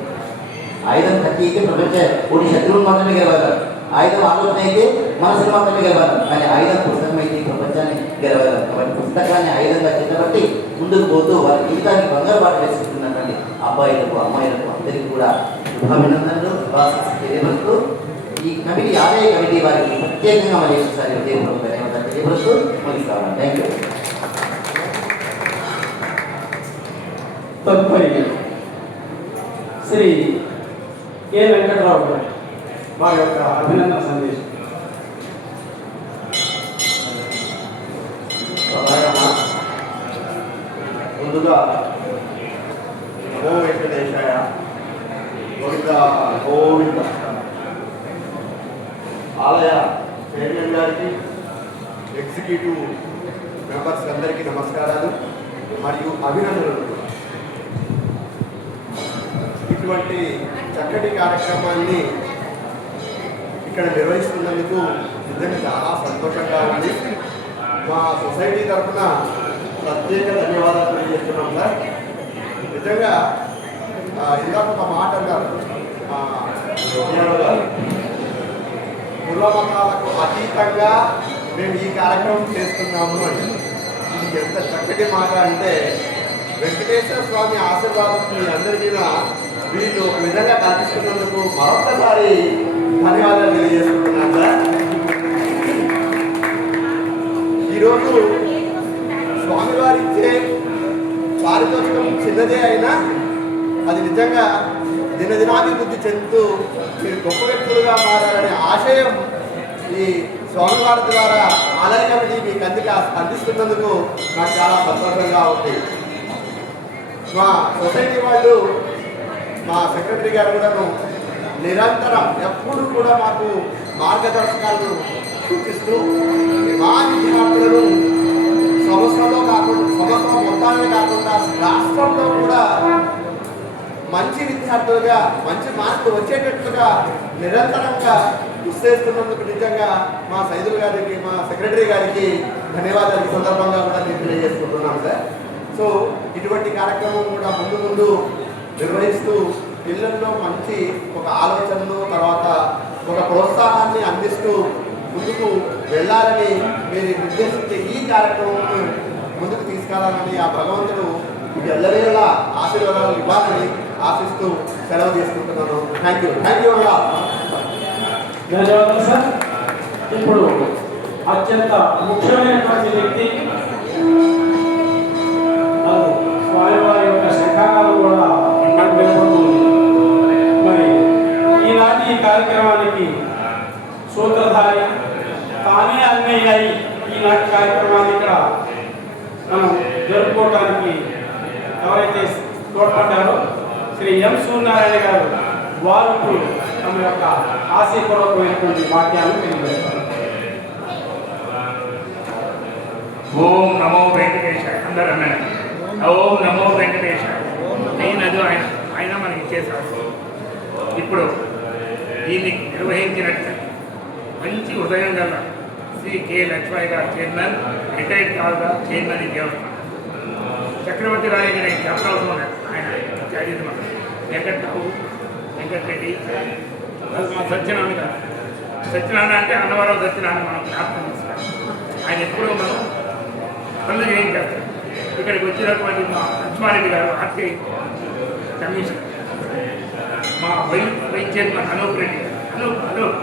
ఆయుధం కత్తి అయితే ప్రపంచ కొన్ని శత్రువులు మాత్రమే గెలవగలరు. ఆయుధం ఆలోచన అయితే మనసును మాత్రమే గెలవగలరు. కానీ ఆయుధం పుస్తకం అయితే ప్రపంచాన్ని గెలవగలరు. కాబట్టి పుస్తకాన్ని ఆయుధంగా చేతబట్టి ముందుకు పోతూ వారి జీవితానికి బంగారు బాట వేసుకుంటున్నటువంటి అబ్బాయిలకు, అమ్మాయిలకు అందరికీ కూడా శుభాభినందనలు, శుభాశీస్సులు తెలియపరుస్తూ ఈ కమిటీ ఆదాయ కమిటీ వారికి ప్రత్యేకంగా మరి ఒకసారి తెలియపరుస్తూ ముగిస్తాను. Thank you. తదుపరి శ్రీ కె వెంకటరావు గారు వారి యొక్క అభినందన సందేశం. ముందుగా నమో వెంకటేశాయ, గోవింద గోవింద. ఆలయ చైర్మన్ గారికి, ఎగ్జిక్యూటివ్ మెంబర్స్ అందరికీ నమస్కారాలు మరియు అభినందనలు. ఇటువంటి చక్కటి కార్యక్రమాన్ని ఇక్కడ నిర్వహిస్తున్నందుకు నిజంగా చాలా సంతోషంగా ఉంది. మా సొసైటీ తరఫున ప్రత్యేక ధన్యవాదాలు తెలియజేస్తున్నాం సార్. నిజంగా ఇందాక ఒక మాట అన్నారు, కుల మతాలకు అతీతంగా మేము ఈ కార్యక్రమం చేస్తున్నాము అని. ఇది ఎంత చక్కటి మాట అంటే, వెంకటేశ్వర స్వామి ఆశీర్వాదం మీ అందరి మీద వీళ్ళు ఒక విధంగా కల్పిస్తున్నందుకు మరొకసారి ధన్యవాదాలు తెలియజేసుకుంటున్నాను సార్. ఈరోజు స్వామివారి ఇచ్చే పారితోషికం చిన్నదే అయినా అది నిజంగా దినదినాభివృద్ధి చెందుతూ మీరు గొప్ప వ్యక్తులుగా మారాలనే ఆశయం ఈ స్వామివారి ద్వారా ఆలయ కమిటీ మీకు అందిస్తున్నందుకు నాకు చాలా సంతోషంగా ఉంది. మా సొసైటీ వాళ్ళు, మా సెక్రటరీ గారు కూడాను నిరంతరం ఎప్పుడు కూడా మాకు మార్గదర్శకాలను సూచిస్తూ మా విద్యార్థులను సంవత్సరంలో కాకుండా, సంవత్సరం మొత్తాన్ని కాకుండా రాష్ట్రంలో కూడా మంచి విద్యార్థులుగా మంచి మార్కులు వచ్చేటట్లుగా నిరంతరంగా కృషి చేస్తున్నందుకు నిజంగా మా సైదులు గారికి, మా సెక్రటరీ గారికి ధన్యవాదాలు ఈ సందర్భంగా కూడా నేను తెలియజేసుకుంటున్నాను సార్. సో ఇటువంటి కార్యక్రమం కూడా ముందు ముందు నిర్వహిస్తూ పిల్లల్లో మంచి ఒక ఆలోచనను, తర్వాత ఒక ప్రోత్సాహాన్ని అందిస్తూ ముందుకు వెళ్ళాలని మీరు నిర్దేశించే ఈ కార్యక్రమం ముందుకు తీసుకెళ్లాలని ఆ భగవంతుడు మీకు ఎల్లవేళలా ఆశీర్వాదాలు ఇవ్వాలని ఆశిస్తూ సెలవు తీసుకుంటున్నాను. Thank you. ధన్యవాదాలు సార్. ఇప్పుడు అత్యంత ముఖ్యమైనటువంటి వ్యక్తి స్వామివారి యొక్క శంఖాలు కూడా వినపడుతుంది. మరి ఈనాటి ఈ కార్యక్రమానికి సూత్రధారి తానే అన్వయి అయి ఈనాటి కార్యక్రమాన్ని ఇక్కడ మనం జరుపుకోవడానికి ఎవరైతే తోడ్పడ్డారో శ్రీ ఎం సూర్యనారాయణ గారు, వారు తమ యొక్క ఆశీపూర్వకమైనటువంటి వాక్యాలను తెలియజేస్తారు. ఓం నమో వెంకటేశాయ. అందరూ అన్నారు ఓం నమో వెంకటేశాయ. నేను అది ఆయన మనకి ఇచ్చేశాడు. ఇప్పుడు దీన్ని నిర్వహించినట్టు మంచి హృదయం గల శ్రీ కె లక్ష్మయ్య గారు చైర్మన్, రిటైర్డ్ కాగా చైర్మన్ ఈ దేవస్థానం. చక్రవర్తి రాయ గారి చెప్పవలసిన ఆయన చదివిన వెంకట్రావు, వెంకటరెడ్డి, సత్యనారాయణ గారు. సత్యనారాయణ అంటే అన్నవరం సత్యనారాయణ మనం జ్ఞాపకం చేస్తాం. ఆయన ఎప్పుడూ మనం పనులు చేయించేస్తారు. ఇక్కడికి వచ్చినటువంటి మా లక్ష్మారెడ్డి గారు ఆర్టీ కమిషన్, మా వైస్ చైర్మన్ అనూప్ రెడ్డి గారు, అనూప్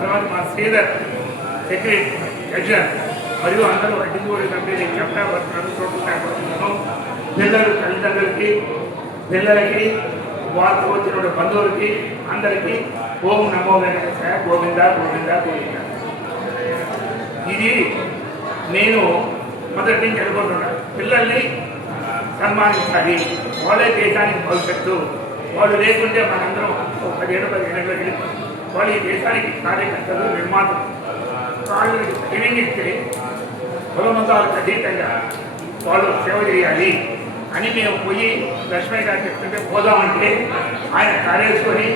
తర్వాత మా శ్రీధర్ సెక్రటరీ ట్రెజరర్ మరియు అందరూ అడ్డిగూడి కంపెనీ చెప్పడా వస్తున్నాను. పిల్లలు తల్లిదండ్రులకి, పిల్లలకి, వాళ్ళతో వచ్చిన బంధువులకి అందరికీ ఓం నమో వెంకటేశాయ, గోవింద గోవింద గోవింద. ఇది నేను మొదటి నుంచి అనుకుంటున్నారు పిల్లల్ని సన్మానించాలి, వాళ్ళే దేశానికి భవిష్యత్తు. వాళ్ళు లేకుంటే మనందరం 17-18 వెళ్ళిపోతాం. వాళ్ళు ఈ దేశానికి కార్యకర్తలు, నిర్మాతలు. వాళ్ళకి ట్రైనింగ్ ఇస్తే కులమతాలకు అతీతంగా వాళ్ళు సేవ చేయాలి అని మేము పోయి లక్ష్మయ్య గారు చెప్తుంటే పోదామంటే ఆయన కార్యేశ్వరి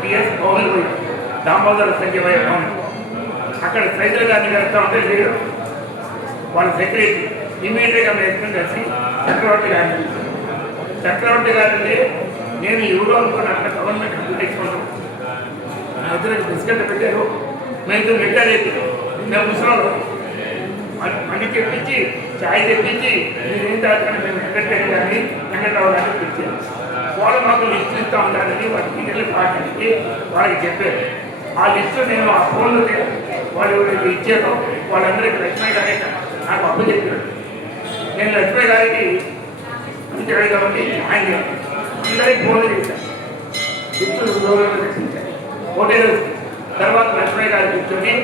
టిఎస్ భవన్ పోయి దామోదర సంజయ్ భవన్ అక్కడ సైదుల గారిని కలుస్తూ ఉంటే లేడు వాళ్ళ సెక్రటరీ. ఇమీడియట్గా మేము కలిసి చక్రవర్తి గారిని నేను ఎవరో అనుకున్నట్టు గవర్నమెంట్ తీసుకుంటాం. నా ఇద్దరికి బిస్కెట్ పెట్టారు, మేము పెట్టారేది మేము ముసలాలు మళ్ళీ తెప్పించి ఛాయ్ తెప్పించి మీరేం తాగని మేము వెంకటరెడ్డి గారిని వెంకటరావు గారిని పిలిచారు. వాళ్ళు మాకు లిస్టు ఇస్తూ ఉండాలని వాటికి వెళ్ళి పాటించి వాళ్ళకి చెప్పారు. ఆ లిస్టు నేను ఆ ఫోన్లో వాళ్ళు ఇచ్చారు. వాళ్ళందరికీ లక్ష్మయ్య గారే నాకు అప్పు చెప్పారు. నేను లక్ష్మయ్య గారికి మంచిగా కాబట్టి ఆయన అందరికీ ఫోన్లు చేశాను. లిస్టు రక్షించాను హోటల్. తర్వాత లక్ష్మయ్య గారు కూర్చొని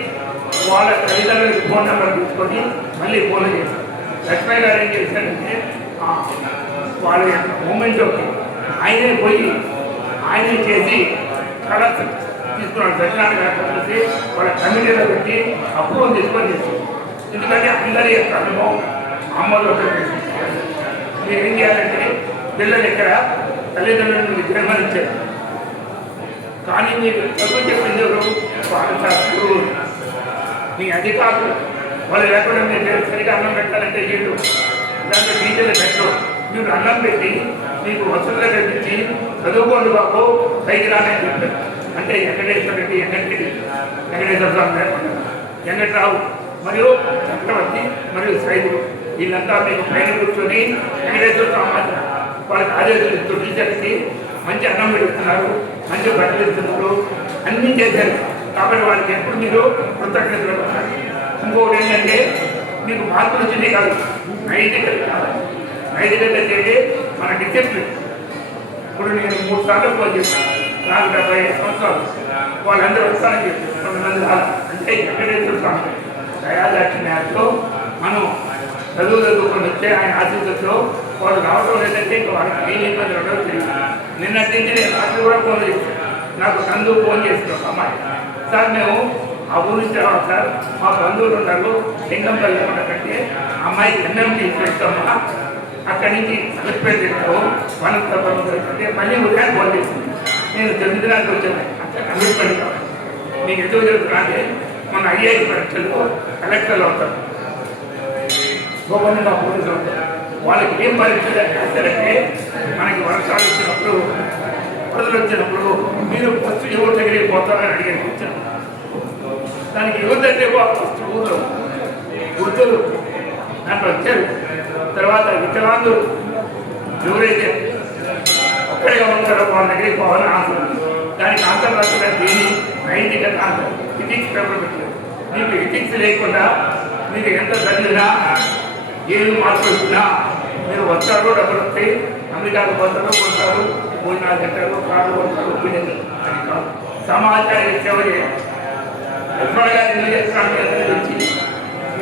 వాళ్ళ తల్లిదండ్రులకి ఫోన్ నెంబర్ తీసుకొని మళ్ళీ ఫోన్లు చేశారు. లక్ష్మయ్య గారు ఏం చేశారంటే వాళ్ళ యొక్క మూమెంట్లోకి ఆయనే పోయి ఆయనే చేసి కళ తీసుకున్నాడు. సత్యనారాయణ గారు కలిసి వాళ్ళ కమిటీలో పెట్టి అప్రూవల్ తీసుకొని చేస్తారు. ఎందుకంటే అందరి యొక్క అనుభవం అమ్మలో మీరు ఏం చేయాలంటే పిల్లలు ఎక్కడ తల్లిదండ్రులను జన్మనిచ్చారు, కానీ మీరు చదువు చెప్పింది ఎవరు? గురువులు, మీ అధికారులు. వాళ్ళు లేకుండా మీరు సరిగా అన్నం పెట్టాలంటే వీళ్ళు దాంట్లో టీచర్లు పెట్టరు. మీరు అన్నం పెట్టి మీకు వసతులు కల్పించి చదువుకోండి బాబు పైకి రానని చెప్పారు. అంటే వెంకటేశ్వర రెడ్డి, వెంకటేశ్వర స్వామి లేకుండా వెంకట్రావు మరియు చక్రవర్తి మరియు సైదులు వీళ్ళంతా మీకు పైన కూర్చొని వెంకటేశ్వర స్వామి వాళ్ళకి ఆదేశాలు ఇస్తూ టీచర్కి మంచి అన్నం పెడుతున్నారు, మంచి బట్టలు ఇస్తున్నారు, అన్నీ చేశారు. కాబట్టి వాళ్ళకి ఎప్పుడు మీరు కృతజ్ఞతలు పడతారు. ఇంకొకటి ఏంటంటే మీకు మార్పులు వచ్చింది కాదు, నైతికత కాదు. నైతికత అంటే మన డిసిప్లిన్. ఇప్పుడు నేను 3 సార్లు ఫోన్ చేశాను, నాకు 75 సంవత్సరాలు. వాళ్ళందరూ వస్తారని చెప్పి కొంతమంది రాదు. అంటే వెంకటేశ్వర స్వామి దయాదాక్షిణ్యాలతో మనం చదువుకొని వచ్చే ఆయన ఆశీస్సులతో వాళ్ళు రావడం లేదంటే ఇంకా వాళ్ళకి ఏం ఇబ్బంది ఉండదు తెలియదు. నిన్నటి నుంచి నేను రాత్రి కూడా ఫోన్ చేశాను. నాకు నందు ఫోన్ చేసిన అమ్మాయి, సార్ మేము ఆ ఊరి నుంచి రావాలి సార్, మా బంధువులు ఉన్నారు లింగంపల్లి కంటే అమ్మాయికి ఎంఎంటీ ఇస్తామా, అక్కడి నుంచి హాస్పిటల్ చేస్తాము వనస్థలం అంటే మళ్ళీ ఉదయం ఫోన్ చేసింది. నేను 9 గంటలకు వచ్చాను అక్కడ అమృతపల్లి కావాలి. మీకు ఎందుకు చెప్తున్నా అంటే మన ఐఐటి పరీక్షలు కలెక్టర్లు అవుతారు, గవర్నమెంట్ పోలీసులు అవుతారు. వాళ్ళకి ఏం పరీక్షలు చేస్తారంటే మనకి వర్షాలు వచ్చినప్పుడు వరదలు వచ్చినప్పుడు మీరు ఫస్ట్ ఎవరి దగ్గరికి పోతారని అడిగారు కూర్చొని. దానికి ఎవరిదంటే ఫస్ట్ ఊళ్ళో వృద్ధులు దాంట్లో వచ్చారు. తర్వాత వికలాంగులు ఎవరైతే ఒక్కడిగా ఉంటారో వాళ్ళ దగ్గరికి పోవాలని ఆన్సర్. దానికి ఆన్సర్ రాకుండా దీన్ని నైతికత ఆన్సర్ ఎథిక్స్ పేపర్ పెట్టారు. మీకు ఎథిక్స్ లేకుండా మీరు ఎంత చదివినా ఏమి మార్పులు వచ్చినా మీరు వస్తారో డబ్బులు వస్తాయి, అమెరికాకు పోతారో కొంటారు, భోజనాలు తింటారు, కార్లు కొంటారు, అది కాదు. సమాజానికి సేవ చేయాలి. ఎక్కడగా ఎందుకు చేస్తున్నాను వచ్చి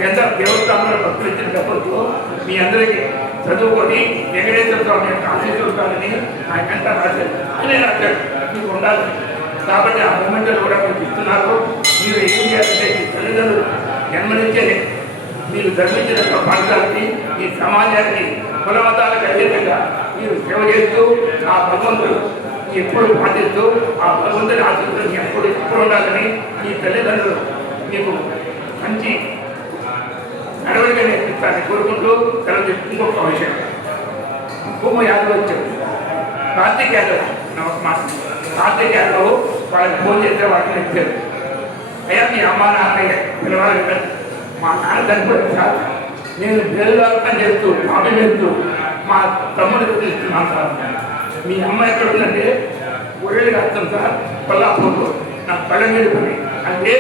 ఎంత దేవస్థానంలో భక్తులు ఇచ్చిన డబ్బులతో మీ అందరికీ చదువుకొని వెంకటేశ్వర స్వామి యొక్క ఆశీర్వాదాలని ఆయన ఎంత రాశారు, ఆయనే రాశాడు. మీకు ఉండాలి కాబట్టి ఆ మూమెంట్లు కూడా మీకు ఇస్తున్నారు. మీరు ఏం చేయాలంటే మీ తల్లిదండ్రులు జన్మనిచ్చే మీరు ధర్మించిన పాఠశాలకి ఈ సమాజానికి కుల మతాలకు అతీతంగా మీరు సేవ చేస్తూ ఆ భగవంతుడు ఎప్పుడు పాటిస్తూ ఆ భగవంతుని ఆశీర్వాదం ఎప్పుడు ఉండాలని ఈ తల్లిదండ్రులు మీకు మంచి నడవడిగా నేర్పిస్తారని కోరుకుంటూ తర్వాత ఇంకొక విషయం భూమ యాదవ్ వచ్చారు. కార్తీక్ యాదవ్ కార్తీక్ యాదవ్ వాళ్ళకి ఫోన్ చేస్తే వాళ్ళకి ఇచ్చారు. అయ్యా మీ అమ్మ నాన్నయ్య పిలవాలి కదా, మా నాన్న చనిపోయారు సార్, నేను బేలుదారు పని చేస్తూ ఆమె చేస్తూ మా తమ్ముడికి తీసుకున్నాను సార్. మీ అమ్మ ఎక్కడ ఉందంటే ఒరేళ్ళు కాస్తాం సార్ కొల్లాపూర్లో, నా కళ్ళ మీద పని అంటే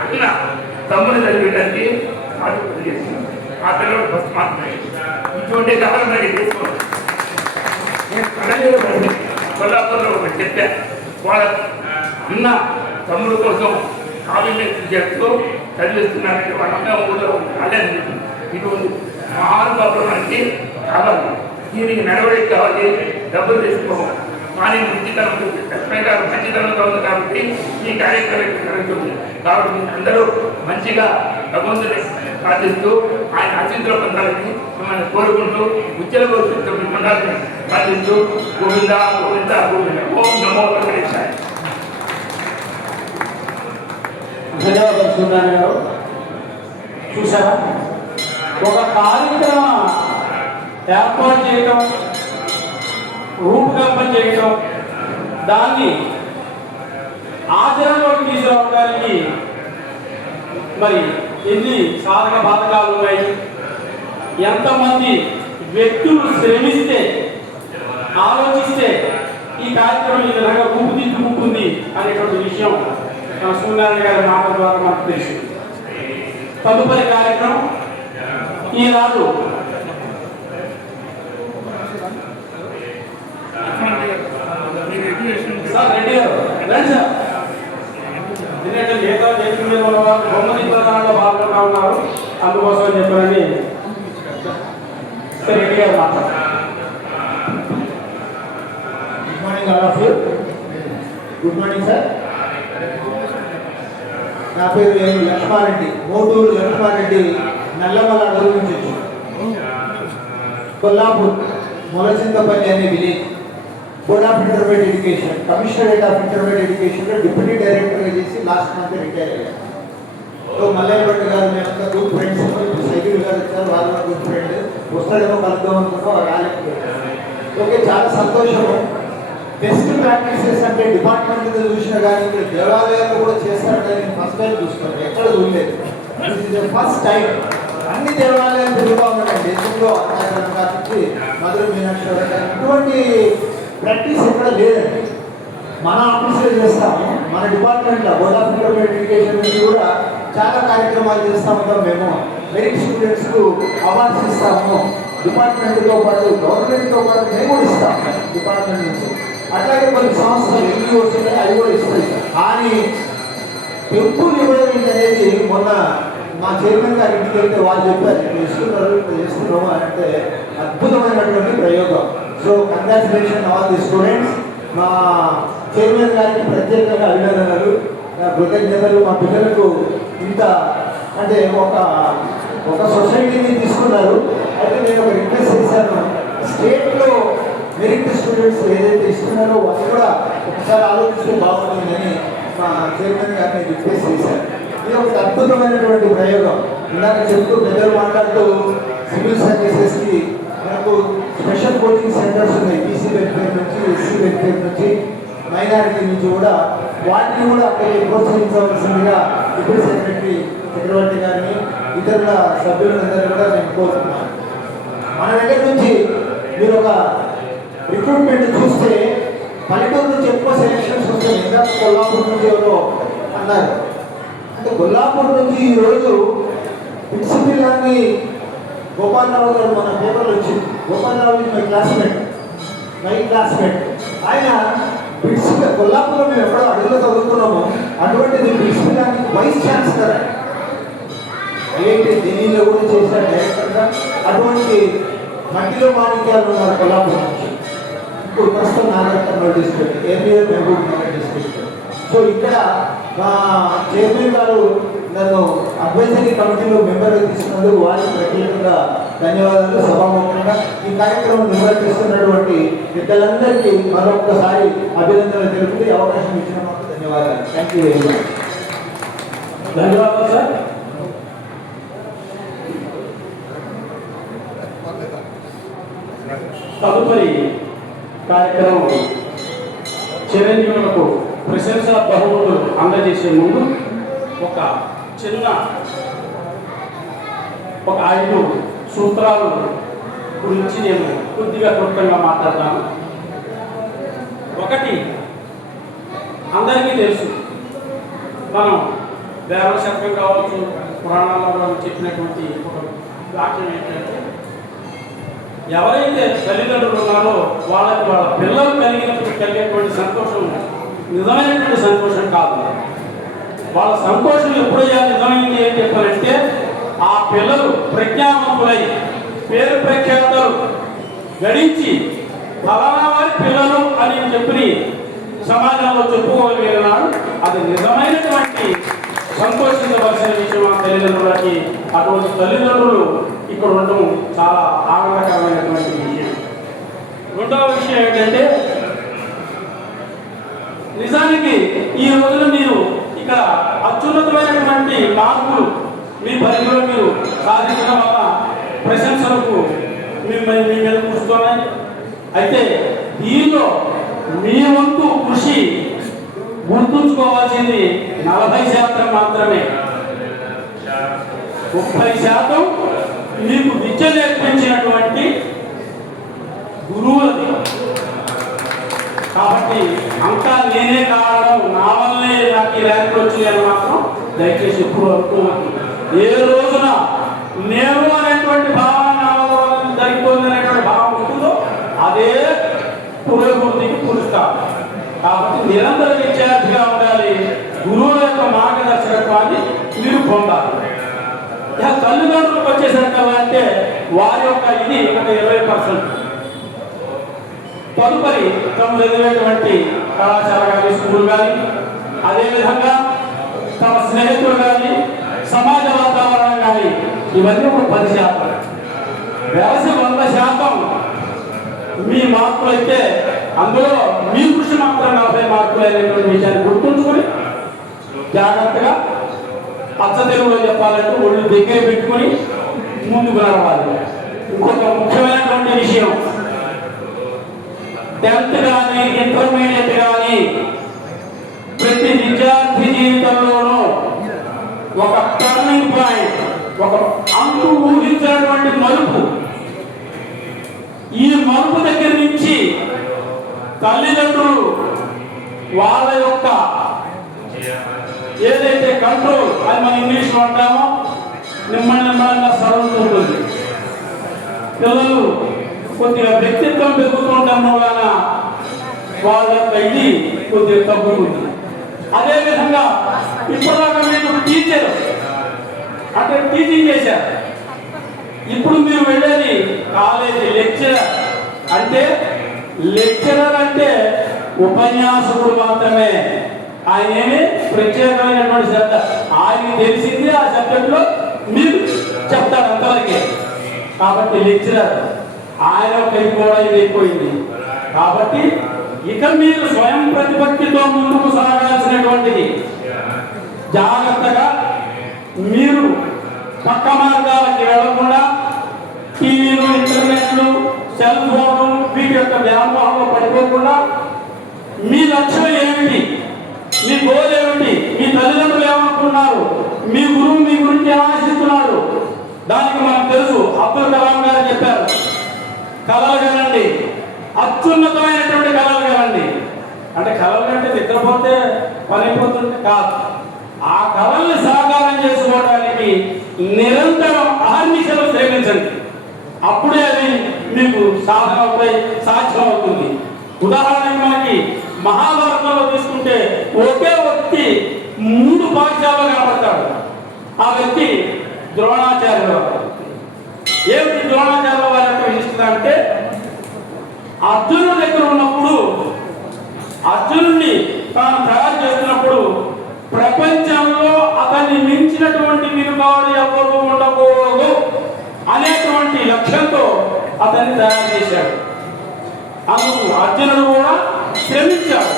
అన్న తమ్ముడు చదివేటానికి ఆటోపతి చేస్తున్నాను. ఆ పిల్లలు బస్ మాత్రమే ఇటువంటి కావాలని నాకు తీసుకోండి. నేను కళ్ళ మీద పడి కొల్లాపూర్లో ఒకటి చెప్పాను. వాళ్ళ అన్న తమ్ముడు కోసం కావ్యం చేస్తూ చదివిస్తున్నారంటే వాళ్ళ అన్న ఊళ్ళో అదే ఇటువంటి మహానుభావులు మనకి కావాలి. దీనికి నడవడికి కావాలి, డబ్బులు తీసుకోవాలి. కానీ మంచితనం లక్ష్మీ గారు మంచితనంగా ఉంది కాబట్టి ఈ కార్యక్రమం జరుగుతుంది. కాబట్టి అందరూ మంచిగా భగవంతుని ప్రార్థిస్తూ ఆయన ఆశీస్సులు పొందాలని మిమ్మల్ని కోరుకుంటూ ఉజ్జల భవిష్యత్తు పొందాలని ప్రార్థిస్తూ గోవింద గోవింద గోవింద. ఓం నమో వెంకటేశాయ. ధన్యవాదాలు సూర్యనారాయణ గారు. చూసారా, ఒక కార్యక్రమం ఏర్పాటు చేయటం, రూపకల్పన చేయటం, దాన్ని ఆచరణలోకి తీసుకురావడానికి మరి ఎన్ని సాధక బాధకాలు ఉన్నాయి, ఎంతమంది వ్యక్తులు శ్రమిస్తే ఆలోచిస్తే ఈ కార్యక్రమం ఈ విధంగా రూపుదిద్దుకుంటుంది అనేటువంటి విషయం సూర్యనారాయణ గారి మాటల ద్వారా మనకు తెలుసు. తదుపరి కార్యక్రమం ఈనాడు సార్ రెడ్డి గారు రండి సార్. ఎందుకంటే మిగతా దేశం మీద ఉన్న వారు బొమ్మది ప్రధానంలో భాగంగా ఉన్నారు, అందుకోసం చెప్పారని రెడ్డి గారు మాట్లాడారు. Good morning all of you. Good morning sir. నా పేరు లక్ష్మారెడ్డి, మోటూరు లక్ష్మారెడ్డి, నల్లమల అడవి నుంచి వచ్చాను. కొల్లాపూర్ మొలచింతపల్లి అనే village. Board of intermediate education, commissionerate of intermediate ఎడ్యుకేషన్లో డిప్యూటీ డైరెక్టర్గా చేసి లాస్ట్ మంత్ రిటైర్ అయ్యారు. సో మల్లయ్యపట్టి గారు మేమంతా గుడ్ ఫ్రెండ్స్. ఇప్పుడు సైకిల్ గారు వచ్చారు, వాళ్ళు కూడా గుడ్ ఫ్రెండ్. వస్తాడేమో కలుద్దాం అనుకున్నాం, రాలేకపోయారు. ఓకే, చాలా సంతోషము. బెస్ట్ ప్రాక్టీసెస్ అంటే డిపార్ట్మెంట్ మీద చూసినా కానీ ఇక్కడ దేవాలయాలు కూడా చేస్తారు, కానీ ఫస్ట్ టైం చూస్తున్నాను, ఎక్కడ చూడలేదు. ఫస్ట్ టైం అన్ని దేవాలయాలు తిరుగుతూ ఉన్నాయండి దేశంలో. నుంచి మధుర మీనాక్షి ఇటువంటి ప్రాక్టీస్ ఎక్కడ లేదండి. మన ఆఫీసులో చేస్తాము, మన డిపార్ట్మెంట్లో బోర్డ్ ఆఫ్ ఇంటర్మీడియట్ ఎడ్యుకేషన్ నుంచి కూడా చాలా కార్యక్రమాలు చేస్తూ ఉంటాం. మేము మెరిట్ స్టూడెంట్స్కు అవార్డ్స్ ఇస్తాము, డిపార్ట్మెంట్తో పాటు గవర్నమెంట్తో పాటు మేము కూడా ఇస్తాము డిపార్ట్మెంట్ నుంచి. అట్లాగే కొన్ని సంస్థలు ఎన్జిఓస్ అవి కూడా ఇస్తాయి. కానీ టెంపుల్ ఇవ్వడం అనేది మొన్న మా చైర్మన్ గారి ఇంటికి వెళ్తే వాళ్ళు చెప్పారు, ఇప్పుడు ఇస్తున్నారు, ఇప్పుడు చేస్తున్నాము అంటే అద్భుతమైనటువంటి ప్రయోగం. So congratulation all the students. మా చైర్మన్ గారికి ప్రత్యేకంగా అభినందనలు, కృతజ్ఞతలు. మా పిల్లలకు ఇంత అంటే ఒక సొసైటీని తీసుకున్నారు. అయితే నేను ఒక రిక్వెస్ట్ చేశాను, స్టేట్లో మెరిట్ స్టూడెంట్స్ ఏదైతే ఇస్తున్నారో అది కూడా ఒకసారి ఆలోచిస్తే బాగుంటుందని మా చైర్మన్ గారిని రిక్వెస్ట్ చేశారు. ఇది ఒక అద్భుతమైనటువంటి ప్రయోగం. ఇందాక చెప్తూ పెద్దలు మాట్లాడుతూ సివిల్ సర్వీసెస్కి మనకు స్పెషల్ కోచింగ్ సెంటర్స్ ఉన్నాయి, బీసీ వెల్ఫేర్ నుంచి, ఎస్సీ వెల్ఫేర్ నుంచి, మైనారిటీ నుంచి కూడా. వాటిని కూడా అక్కడికి ప్రోత్సహించవలసిందిగా డిప్యూటీ సెక్రటరీ చక్రవర్తి గారిని, ఇతరుల సభ్యులందరినీ కూడా నేను కోరుతున్నాను. మన దగ్గర నుంచి మీరు ఒక రిక్రూట్మెంట్ చూస్తే పల్లెటూరు నుంచి ఎక్కువ సెలక్షన్స్ వస్తాయి. ఇంకా కొల్లాపూర్ నుంచి ఎవరో అన్నారు. అంటే కొల్లాపూర్ నుంచి ఈరోజు పిచ్చిపిల్లాన్ని గోపాలరావు గారు మన పేపర్లో వచ్చింది. Gopalarao my classmate. ఆయన పిచ్చిపిల్ల కొల్లాపూర్లో మేము ఎప్పుడో అడుగులో చదువుతున్నాము, అటువంటిది పిచ్చిపిల్లానికి వైస్ ఛాన్సలర్ ఐఐటి ఢిల్లీలో కూడా చేశారు డైరెక్టర్గా. అటువంటి మట్టిలో మాణిక్యాలు ఉన్నారు కొల్లాపూర్ నుంచి. ఇప్పుడు ప్రస్తుతం Nagarkurnool district, area Mahabubnagar district. So ఇక్కడ మా చైర్మన్ గారు నన్ను అడ్వైజరీ కమిటీలో మెంబర్గా తీసుకున్నందుకు వారికి ప్రత్యేకంగా ధన్యవాదాలు. సభాముఖంగా ఈ కార్యక్రమం నిర్వహిస్తున్నటువంటి పెద్దలందరికీ మరొకసారి అభినందనలు తెలుపుతూ అవకాశం ఇచ్చిన మాకు ధన్యవాదాలు. Thank you very much. ధన్యవాదాలు సార్. తదుపరి కార్యక్రమం చిరంజీవులకు ప్రశంసా బహుమతులు అందజేసే ముందు ఒక 5 సూత్రాల గురించి నేను కొద్దిగా క్లుప్తంగా మాట్లాడతాను. ఒకటి, అందరికీ తెలుసు, మనం దేవర శతకం కావచ్చు, పురాణాలలో చెప్పినటువంటి ఒక వాక్యం ఏంటంటే, ఎవరైతే తల్లిదండ్రులు ఉన్నారో వాళ్ళకి వాళ్ళ పిల్లలు కలిగినప్పుడు కలిగేటువంటి సంతోషం నిజమైనటువంటి సంతోషం కాదు. వాళ్ళ సంతోషం ఎప్పుడయ్యా నిజమైంది ఏం చెప్పారంటే, ఆ పిల్లలు ప్రజ్ఞావంతులై పేరు ప్రఖ్యాతలు గడించి ఫలానా వారి పిల్లలు అని చెప్పి సమాజంలో చెప్పుకోగలిగినాడు. అది నిజమైనటువంటి సంతోషించవలసిన విషయం ఆ తల్లిదండ్రులకి. అటువంటి తల్లిదండ్రులు ఇక్కడ ఉండటం చాలా ఆనందకరమైనటువంటి విషయం. రెండవ విషయం ఏంటంటే, నిజానికి ఈ రోజున మీరు ఇక్కడ అత్యున్నతమైనటువంటి మార్పులు మీ పరిధిలో మీరు సాధించడం వల్ల ప్రశంసలకు మీ మీద కూర్చున్నాయి. అయితే దీనిలో మీ వంతు కృషి గుర్తుంచుకోవాల్సింది 40% మాత్రమే. 30% మీకు విద్య నేర్పించినటువంటి గురువులది. కాబట్టి అంతా నేనే కావడం, నా వల్లే నాకు ఈ ర్యాంకులు వచ్చిందని మాత్రం దయచేసి ఎప్పుడు అనుకోవాలి. ఏ రోజున నేను అనేటువంటి భావన నా వల్ల జరిగిపోయింది అనేటువంటి భావం ఉంటుందో అదే పురోభివృద్ధికి పురుస్తారు. కాబట్టి నిరంతర విద్యార్థిగా ఉండాలి. గురువుల యొక్క మార్గదర్శకత్వాన్ని మీరు పొందాలి. తల్లిదండ్రులకు వచ్చేసరికి అంటే వారి యొక్క ఇది ఒక 20%. తదుపరి తమ చదివేటువంటి కళాశాల కానీ స్కూల్ కానీ, అదేవిధంగా తమ స్నేహితులు కానీ, సమాజ వాతావరణం కానీ, ఇవన్నీ ఒక 10%. వ్యవసాయ 100% మీ మార్కులు అయితే అందులో మీ కృషి మాత్రం 40 మార్కులు అనేటువంటి విషయాన్ని గుర్తుంచుకొని జాగ్రత్తగా పచ్చ తెలుగులో చెప్పాలంటే ఒళ్ళు దగ్గర పెట్టుకొని ముందుకు నడవాలి. ఇంకొక ముఖ్యమైనటువంటి విషయం, 10th కానీ ఇంటర్మీడియట్ కానీ ప్రతి విద్యార్థి జీవితంలోనూ ఒక టర్నింగ్ పాయింట్, ఒక అంతు ఊహించినటువంటి మలుపు. ఈ మలుపు దగ్గర నుంచి తల్లిదండ్రులు వాళ్ళ యొక్క ఏదైతే కంట్రోల్ అది మనం ఇంగ్లీష్లో అంటామో నిమ్మలంగా సరళుతుంటుంది. పిల్లలు కొద్దిగా వ్యక్తిత్వం పెరుగుతుండడం వలన వాళ్ళ యొక్క ఇది కొద్దిగా తగ్గుతుంది. అదేవిధంగా ఇప్పటిదాకా మీకు టీచర్ అంటే టీచింగ్ చేశారు, ఇప్పుడు మీరు వెళ్ళేది కాలేజీ లెక్చరర్. అంటే లెక్చరర్ అంటే ఉపన్యాసకుడు మాత్రమే. ఆయన ఏమి ప్రత్యేకమైనటువంటి శ్రద్ధ, ఆయనకి తెలిసింది ఆ సబ్జెక్టులో మీరు చెప్తారు అంతవరకే. కాబట్టి లెక్చరర్ ఆయన యొక్క ఇది కూడా ఇది అయిపోయింది. కాబట్టి ఇక మీరు స్వయం ప్రతిపత్తితో ముందుకు సాగాల్సినటువంటిది. జాగ్రత్తగా మీరు పక్క మార్గాలకి వెళ్లకుండా టీవీలు, ఇంటర్నెట్లు, సెల్ ఫోన్లు వీటి యొక్క వ్యామోహంలో పడిపోకుండా మీ లక్ష్యం ఏమిటి, మీ గోల్ ఏమిటి, మీ తల్లిదండ్రులు ఏమనుకున్నారు, మీ గురువు మీ గురించి ఆశిస్తున్నాడు, దానికి మనకు తెలుసు. అబ్దుల్ కలాం గారు చెప్పారు, కలలు కనండి, అత్యున్నతమైనటువంటి కలలు కనండి. అంటే కలలు కంటే నిద్రపోతే పని అయిపోతుంది కాదు. ఆ కళల్ని సాకారం చేసుకోవడానికి నిరంతరం అహర్నిశలు శ్రమించండి. అప్పుడే అది మీకు సాధన అవుతాయి, సాధ్యం అవుతుంది. ఉదాహరణకి మనకి మహాభారతంలో తీసుకుంటే ఒకే వ్యక్తి 3 పాఠశాలలు కనబడతాడు. ఆ వ్యక్తి ద్రోణాచార్యుల వారు. ఏమిటి ద్రోణాచార్యుల వారి యొక్క విశిష్టత అంటే, అర్జునుడి దగ్గర ఉన్నప్పుడు అర్జునుడిని తాను తయారు చేస్తున్నప్పుడు ప్రపంచంలో అతన్ని మించినటువంటి విలువాడు ఎవరు ఉండకూడదు అనేటువంటి లక్ష్యంతో అతన్ని తయారు చేశాడు. అందుకు అర్జునుడు కూడా శ్రమించాడు.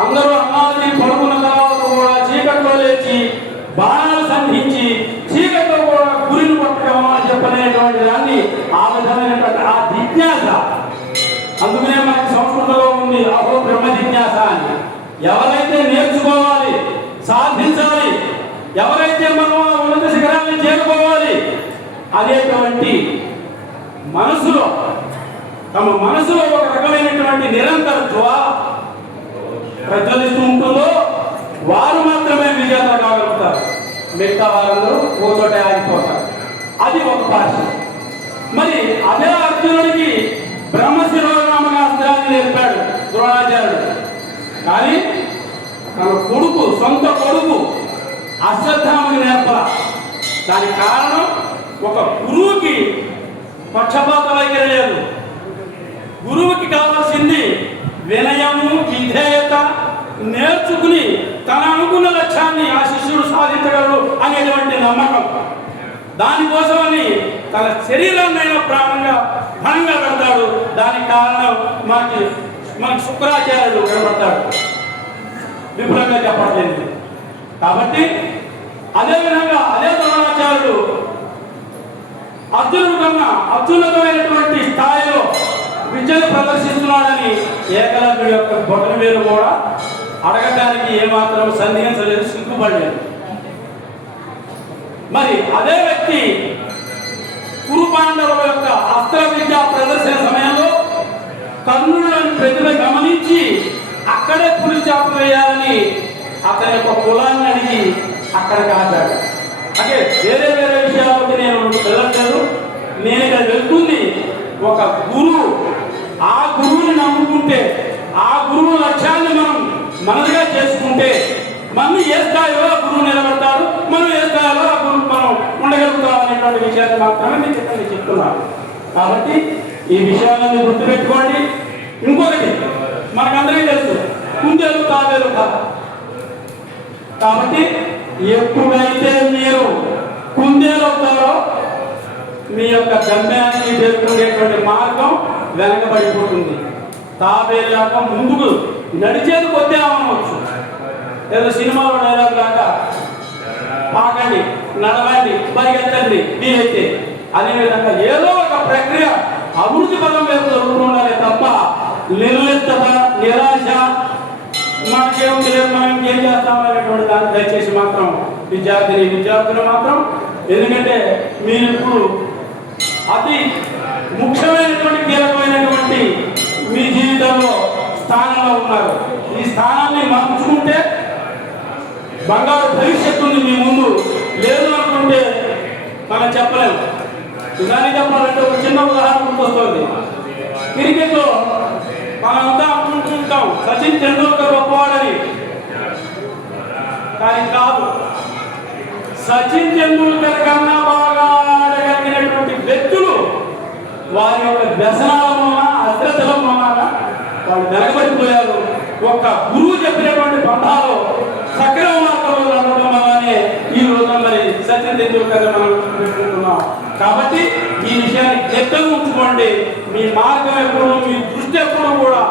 అందరూ అన్నాది పడుకున్న తర్వాత కూడా చీకట్లో లేచి బాణాలు సంధించి చీకట్లో కూడా గురిని కొట్టడం అని చెప్పనేటువంటి దాన్ని ఆ విధమైనటువంటి ఆ జిజ్ఞాస. అందుకనే మనకి సంస్కృతంలో ఉంది అహో బ్రహ్మ జిజ్ఞాస అని. ఎవరైతే నేర్చుకోవాలి, సాధించాలి, ఎవరైతే మనం ఉన్నత శిఖరాన్ని చేరుకోవాలి అనేటువంటి మనసులో తమ మనసులో ఒక రకమైనటువంటి నిరంతర జ్వాల ప్రజ్వలిస్తూ ఉంటుందో వారు మాత్రమే విజేతలు కాగలుగుతారు. మిగతా వారందరూ ఓ చోట ఆగిపోతారు. అది ఒక భాష. మరి అదే అర్జునుడికి బ్రహ్మశిరోనామక అస్త్రాన్ని నేర్పాడు ద్రోణాచార్యుడు. కానీ తన కొడుకు, సొంత కొడుకు అశ్వత్థామకి నేర్పల. దానికి కారణం ఒక గురువుకి పక్షపాత వైఖరి లేదు. గురువుకి కావాల్సింది వినయము, విధేయత, నేర్చుకుని తన అనుకున్న లక్ష్యాన్ని ఆ శిష్యుడు సాధించగలరు అనేటువంటి నమ్మకం. దానికోసమని తన శరీరాన్నైనా ధనంగా పెడతాడు. దానికి కారణం మనకి శుక్రాచార్యుడు కనబడతాడు, విపులంగా చెప్పట్లేదు. కాబట్టి అదేవిధంగా అదే ద్రోణాచార్యుడు అర్జునుడు కన్నా అత్యున్నతమైనటువంటి స్థాయిలో విద్యను ప్రదర్శిస్తున్నాడని ఏకలవ్యుడి యొక్క బొటన వేలు కూడా అడగడానికి ఏమాత్రం సందేహించలేదు, సిగ్గుపడలేదు. మరి అదే వ్యక్తి కురు పాండవుల యొక్క అస్త్ర విద్యా ప్రదర్శన సమయంలో కర్ణుడిని ప్రతిభ గమనించి అక్కడే పులి చాప వేయాలని అతని యొక్క కులాన్ని అడిగి అక్కడ కాచాడు. అంటే వేరే వేరే విషయాలకి నేను వెళ్ళట్లేదు. నేను ఇక్కడ వెళ్తుంది ఒక గురువు. ఆ గురువుని నమ్ముకుంటే, ఆ గురువు లక్ష్యాన్ని మనం మనదిగా చేసుకుంటే మనం ఏ స్థాయిలో ఆ గురువు నిలబడతాడు, మనం ఏ స్థాయిలో ఆ గురువు మనం ఉండగలుగుతాం అనేటువంటి విషయాన్ని మాత్రమే మీకు ఇక్కడ చెప్తున్నాను. కాబట్టి ఈ విషయాలను గుర్తుపెట్టుకోండి. ఇంకొకటి మనకందరికీ తెలుసు, కుందేలు తాబేలు కాదు. కాబట్టి ఎప్పుడైతే మీరు కుందేలు అవుతారో మీ యొక్క గమ్యాన్ని చేరుకునేటువంటి మార్గం వెనకబడిపోతుంది. తాబేలు లాగా ముందుకు నడిచేది కొద్దే అవనవచ్చు. ఏదో సినిమాలో డైలాగ్ లాగా పాకండి, నడవండి, పరిగెత్తండి వీలైతే. అదేవిధంగా ఏదో ఒక ప్రక్రియ అభివృద్ధి పదం వైపు జరుగుతుండాలి తప్ప నిర్లిప్తత, నిరాశ, మనకేం తెలియదు మనం ఏం చేస్తామనేటువంటి దాన్ని దయచేసి మాత్రం విద్యార్థులు మాత్రం, ఎందుకంటే మీరు ఇప్పుడు అతి ముఖ్యమైనటువంటి కీలకమైనటువంటి మీ జీవితంలో స్థానంలో ఉన్నారు. ఈ స్థానాన్ని మార్చుకుంటే బంగారు భవిష్యత్తు ఉంది మీ ముందు. లేదు అనుకుంటే మనం చెప్పలేము. నిజానికి చెప్పాలంటే ఒక చిన్న ఉదాహరణ గుర్తొస్తుంది. క్రికెట్లో మనమంతా అనుకుంటుంటాం సచిన్ టెండూల్కర్ గొప్పవాడని, కానీ కాదు. సచిన్ టెండూల్కర్ కన్నా బాగా ఆడగలిగినటువంటి వ్యక్తులు వారి యొక్క వ్యసనాల వలన, అశ్రద్ధల వలన వాళ్ళు వెనకబడిపోయారు. ఒక గురువు చెప్పినటువంటి పంథాలో సక్రమ మార్గంలో నడవడం వల్లనే ఈ రోజున మరి సచిన్ టెండూల్కర్ మనం పెట్టుకుంటున్నాం. కాబట్టి ఈ విషయాన్ని జ్ఞప్తిగా ఉంచుకోండి. మీ మార్గం ఎప్పుడు, మీ దృష్టి ఎప్పుడు కూడా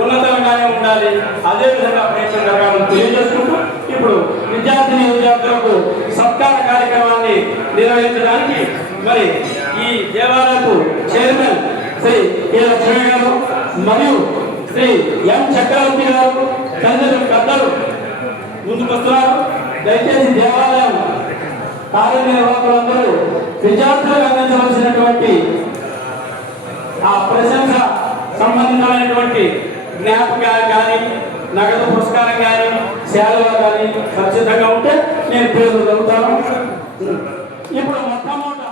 ఉన్నతంగానే ఉండాలి. అదేవిధంగా ప్రయత్నం జరగాలని తెలియజేసుకుంటూ ఇప్పుడు విద్యార్థులకు సత్కార కార్యక్రమాన్ని నిర్వహించడానికి మరి ఈ దేవాలయపు చైర్మన్ శ్రీ కె లక్ష్మీ గారు మరియు శ్రీ ఎం చక్రవర్తి గారు తదితరులు పెద్దలు ముందుకొస్తున్నారు. దయచేసి దేవాలయం కార్యనిర్వాహకులందరూ విద్యార్థులకు అందించవలసినటువంటి ఆ ప్రశంస సంబంధితమైనటువంటి జ్ఞాపకాలు కానీ, నగదు పురస్కారం కానీ, శాలువా కానీ ఖచ్చితంగా ఉంటే నేను పేరు చదువుతాను. ఇప్పుడు మొట్టమొదట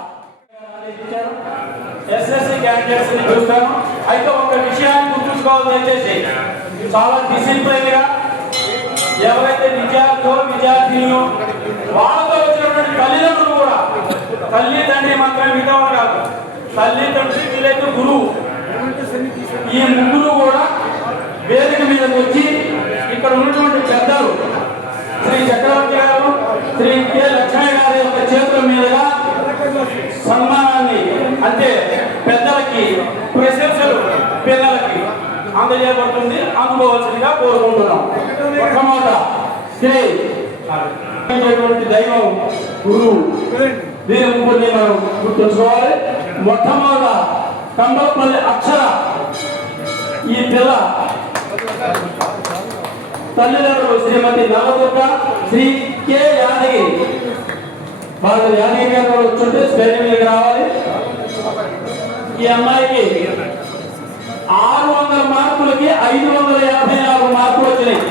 ఎస్ఎస్సి క్యాండిడేట్స్ ని చూస్తాను. అయితే ఒక విషయాన్ని గుర్తుంచుకోవాలి దయచేసి, చాలా డిసిప్లైన్ గా ఎవరైతే విద్యార్థులు వాళ్ళతో వచ్చినటువంటి తల్లిదండ్రులు కూడా, తల్లి తండ్రి మాత్రమే మిగతా కాదు, తల్లి తండ్రి వీలైతే గురువు, ఈ ముగ్గురు కూడా వేదిక మీదకి వచ్చి ఇక్కడ ఉన్నటువంటి పెద్దలు శ్రీ చక్రవర్తి గారు, శ్రీ కె లక్ష్మీ గారి యొక్క చేతుల మీదుగా సన్మానాన్ని, అంటే పెద్దలకి ప్రశంసలు పిల్లలకి అందజేయబడుతుంది. అందుకోవాల్సిందిగా కోరుకుంటున్నాం. మొట్టమొదట శ్రీ దైవం గురువు, దీని ముగ్గురిని మనం గుర్తుంచుకోవాలి. మొట్టమొదట కంబపల్లి అక్షర, ఈ పిల్ల తల్లిదండ్రులు శ్రీమతి నల్లదుర్గ, శ్రీ కె యాదగిరి. వాళ్ళు యాదగిరి గారు వచ్చుంటే స్టేజ్ మీద రావాలి. ఈ అమ్మాయికి 600 మార్కులకి 554 మార్కులు వచ్చినాయి.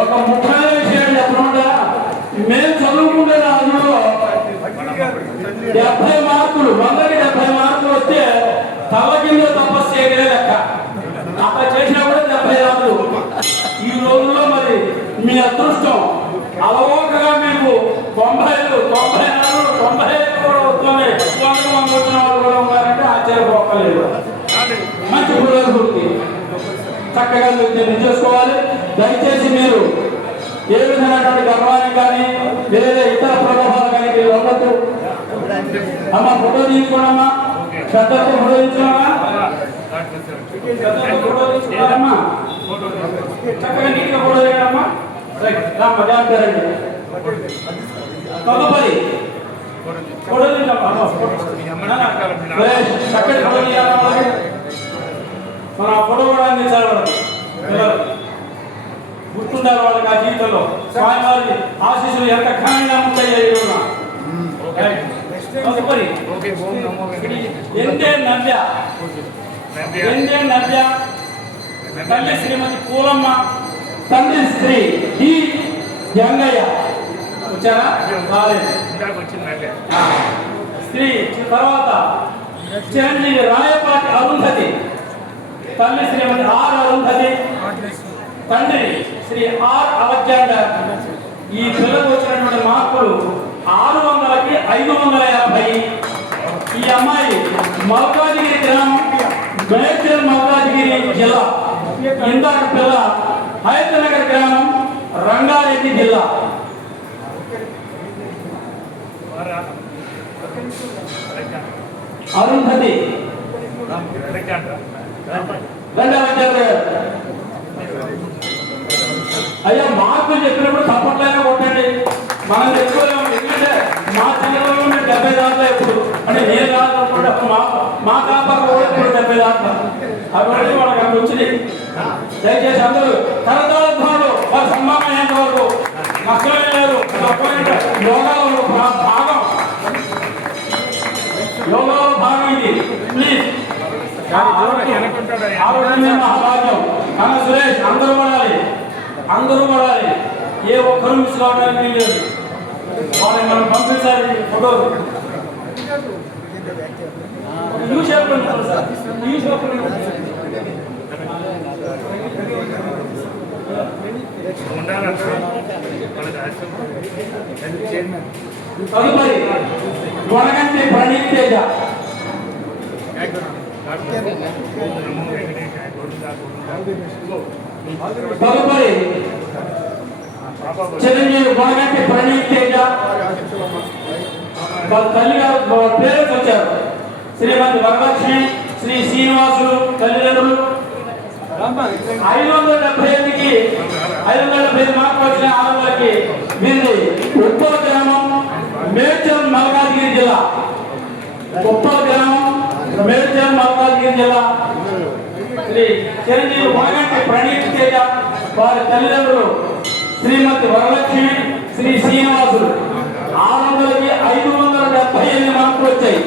ఒక ముఖ్యమైన విషయం చెప్పకుండా, మేము చదువుకుంటే అందులో 70 మార్కులు, 100కి 70 మార్కులు వస్తే తల కింద తపస్సు చేయగలే లెక్క. అక్కడ చేసినా కూడా 70 రాదు. ఈ రోజుల్లో మరి మీ అదృష్టం అలవోకగా మీకు 90 చక్కగా దీన్ని చేసుకోవాలి. దయచేసి మీరు ఏ విధమైనటువంటి గర్వానికి కానీ వేరే ఇతర ప్రలోభాలు కానీ మీరు ఉండద్దు. అమ్మ ఫోటో తీసుకోండమ్మా, శ్రద్ధతో ఫోటో తీసుకోమా, ఫోటో తీసుకోవాలమ్మా, చక్కగా నీట్గా ఫోటో తీయడమ్మా. జాగ్రత్త. తదుపరి ఫోటో తీసుకోమ్మా, చక్కటి ఫోటో తీయాలమ్మా. మన ఫోటో కూడా అందించాలి వాళ్ళకి, గుర్తుండాలి వాళ్ళకి. ఆ జీవితంలో స్వామివారి ఆశీస్సులు ఎంత ఘనంగా ఉంటాయి. తదుపరి ఎండే నద్య తల్లి శ్రీమతి పూలమ్మ, తండ్రి శ్రీ డి జంగయ్య. వచ్చారా? రాలేదు. శ్రీ తర్వాత చిరంజీవి రాయపాటి అరుంధతి, తల్లి శ్రీమతి ఆర్ అరుంధతి, తండ్రి శ్రీ ఆర్ అలెగ్జాండర్. ఈ పిల్లలకు వచ్చినటువంటి మార్కులు 600కి 550. ఈ అమ్మాయి మల్కాజ్గిరి గ్రామం, మేడ్చల్ మల్కాజ్గిరి జిల్లా. ఇందాక పిల్ల హైదరాబాద్ గ్రామం, రంగారెడ్డి జిల్లా. అరుంధతి అయ్యా మార్కులు చెప్పినప్పుడు తప్పట్లైనా కొట్టండి. మనం తెచ్చుకోలేము. ఎందుకంటే మా చిన్నలో 70 దాకా ఎప్పుడు అంటే నేను కాదు మా కాపర్ ఎప్పుడు 70 దాకా అవి వాళ్ళకి అక్కడ వచ్చింది. దయచేసి అందరూ కరతాళ ధ్వనులు వారి సన్మానం అయ్యేంత వరకు నష్టమే లేదు. యోగాలో భాగం, యోగాలో భాగం ఇది. ప్లీజ్ ఆరోగ్యమే మహాభాగ్యం. మన సురేష్ అందరూ పడాలి, అందరూ పడాలి. ఏ ఒక్కరు మిస్ కావడానికి లేదు. వాళ్ళని మనం పంపించాలి. ఫోటోలు తదుపరి వనగంటి ప్రణీత్ తేజ, తదుపరి చిరంజీవి వనగంటి ప్రణీత్ తేజ. వాళ్ళ తల్లి గారు పేరెంట్స్ వచ్చారు. శ్రీమతి వరలక్ష్మి, శ్రీ శ్రీనివాసులు తల్లిదండ్రులు. 575కి 575 మార్కులు వచ్చిన 600కి వీరిది ఉప్పల గ్రామం, మేడ్చల్ మల్కాజ్గిరి జిల్లా. ఉప్పల గ్రామం, మేడ్చల్ మల్కాజ్గిరి జిల్లా. శ్రీ చిరంజీవి వనగంటి ప్రణీత్ తేజ, వారి తల్లిదండ్రులు శ్రీమతి వరలక్ష్మి, శ్రీ శ్రీనివాసులు. 600కి 578 మార్కులు వచ్చాయి.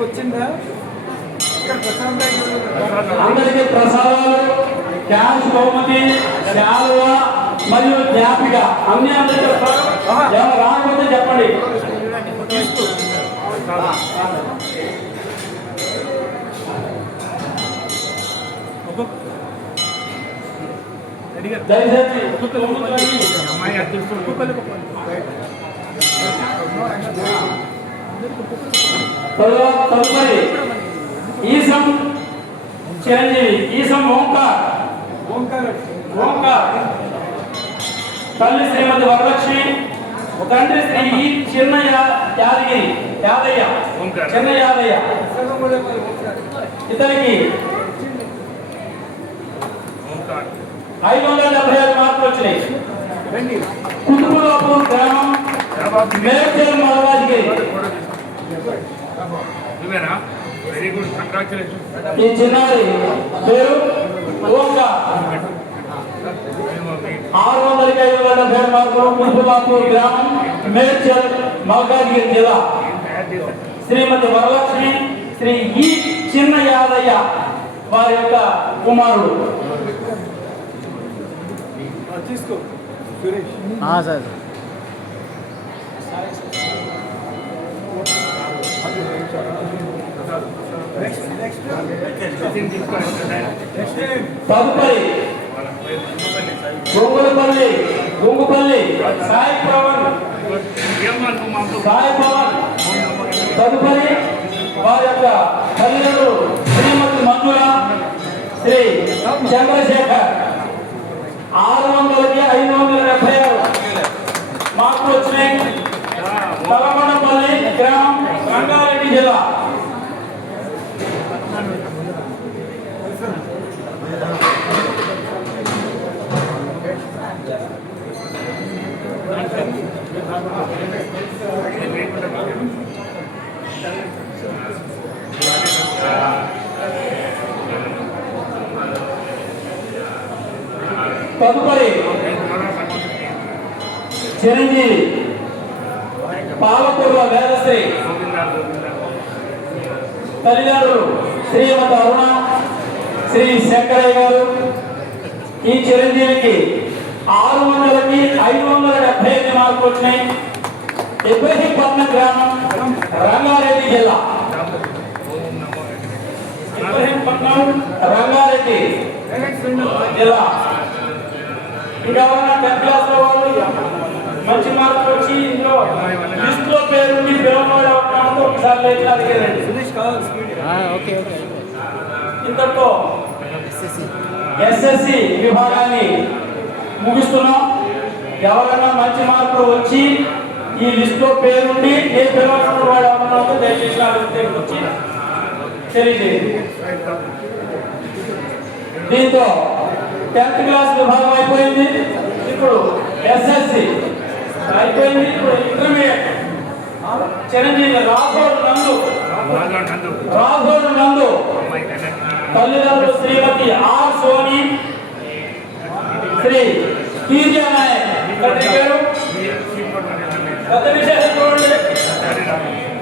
వచ్చిందా? అందరికీ ప్రసాదాలు, క్యాష్ బహుమతి, శాలువా మరియు జ్ఞాపిక అన్ని అందరికీ ఎవరు రాకపోతే చెప్పండి. దయచేసి తదుపరి ఈసం చిరంజీవి, ఈసం ఓంకార్, తల్లి శ్రీమతి వరలక్ష్మి, తండ్రి శ్రీ ఈ చిన్న యాదయ్య, చిన్న యాదయ్య. ఇతనికి 575 మార్కులు వచ్చినాయి. కుటుంబలాపూర్ గ్రామం, మేడ్చల్ మల్కాజ్గిరి. ఈ చిన్నారి పేరు ఓంకార్. 600కి 575 మార్కులు. కుటుంబలాపూర్ గ్రామం, మేడ్చల్ మల్కాజ్గిరి జిల్లా. శ్రీమతి వరలక్ష్మి, శ్రీ ఈ చిన్న యాదయ్య వారి యొక్క కుమారుడు. తీసుకో సార్. తదుపరి గొంగుపల్లి సాయి ప్రవణ్ సాయి పవన్. తదుపరి వారి యొక్క తల్లిదండ్రులు శ్రీమతి మంజుల, శ్రీ చంద్రశేఖర్. 600కి 576 మార్కులు వచ్చినాయి. తలకొండపల్లి గ్రామం, రంగారెడ్డి జిల్లా. తదుపరి చిరంజీవి పాలకూరుల వేదశ్రీ. తల్లిదండ్రులు శ్రీమతి అరుణ, శ్రీ శంకరయ్య గారు. ఈ చిరంజీవికి 600కి 575 మార్కులు వచ్చినాయి. ఇబ్రహీంపట్నం గ్రామం, రంగారెడ్డి జిల్లా. ఇబ్రహీంపట్నం, రంగారెడ్డి జిల్లా. ఇంకా ఎవరైనా 10th క్లాస్ లో వాళ్ళు మంచి మార్కులు వచ్చి ఇందులో లిస్ట్ లో పేరుండి పిల్లవాడు ఎవరితో ఒకసారి లేచి అడిగారండి. ఇంతటితో ఎస్ఎస్సి విభాగాన్ని ముగిస్తున్నాం. ఎవరైనా మంచి మార్కులు వచ్చి ఈ లిస్ట్ లో పేరుండి ఏ పిల్లవాడు వాడు ఎవరన్నా దయచేసి నా దగ్గరికి వచ్చి తెలియజేయండి. దీంతో 10th క్లాస్ విభాగం అయిపోయింది. ఇప్పుడు ఎస్ఎస్సి అయిపోయింది. ఇప్పుడు ఇంటర్మీడియట్. చిరంజీవి రాఘోడు నందు. తల్లిదండ్రులు శ్రీమతి ఆర్ సోని, శ్రీ కీర్జా నాయక్. పెద్ద విశేషం చూడండి,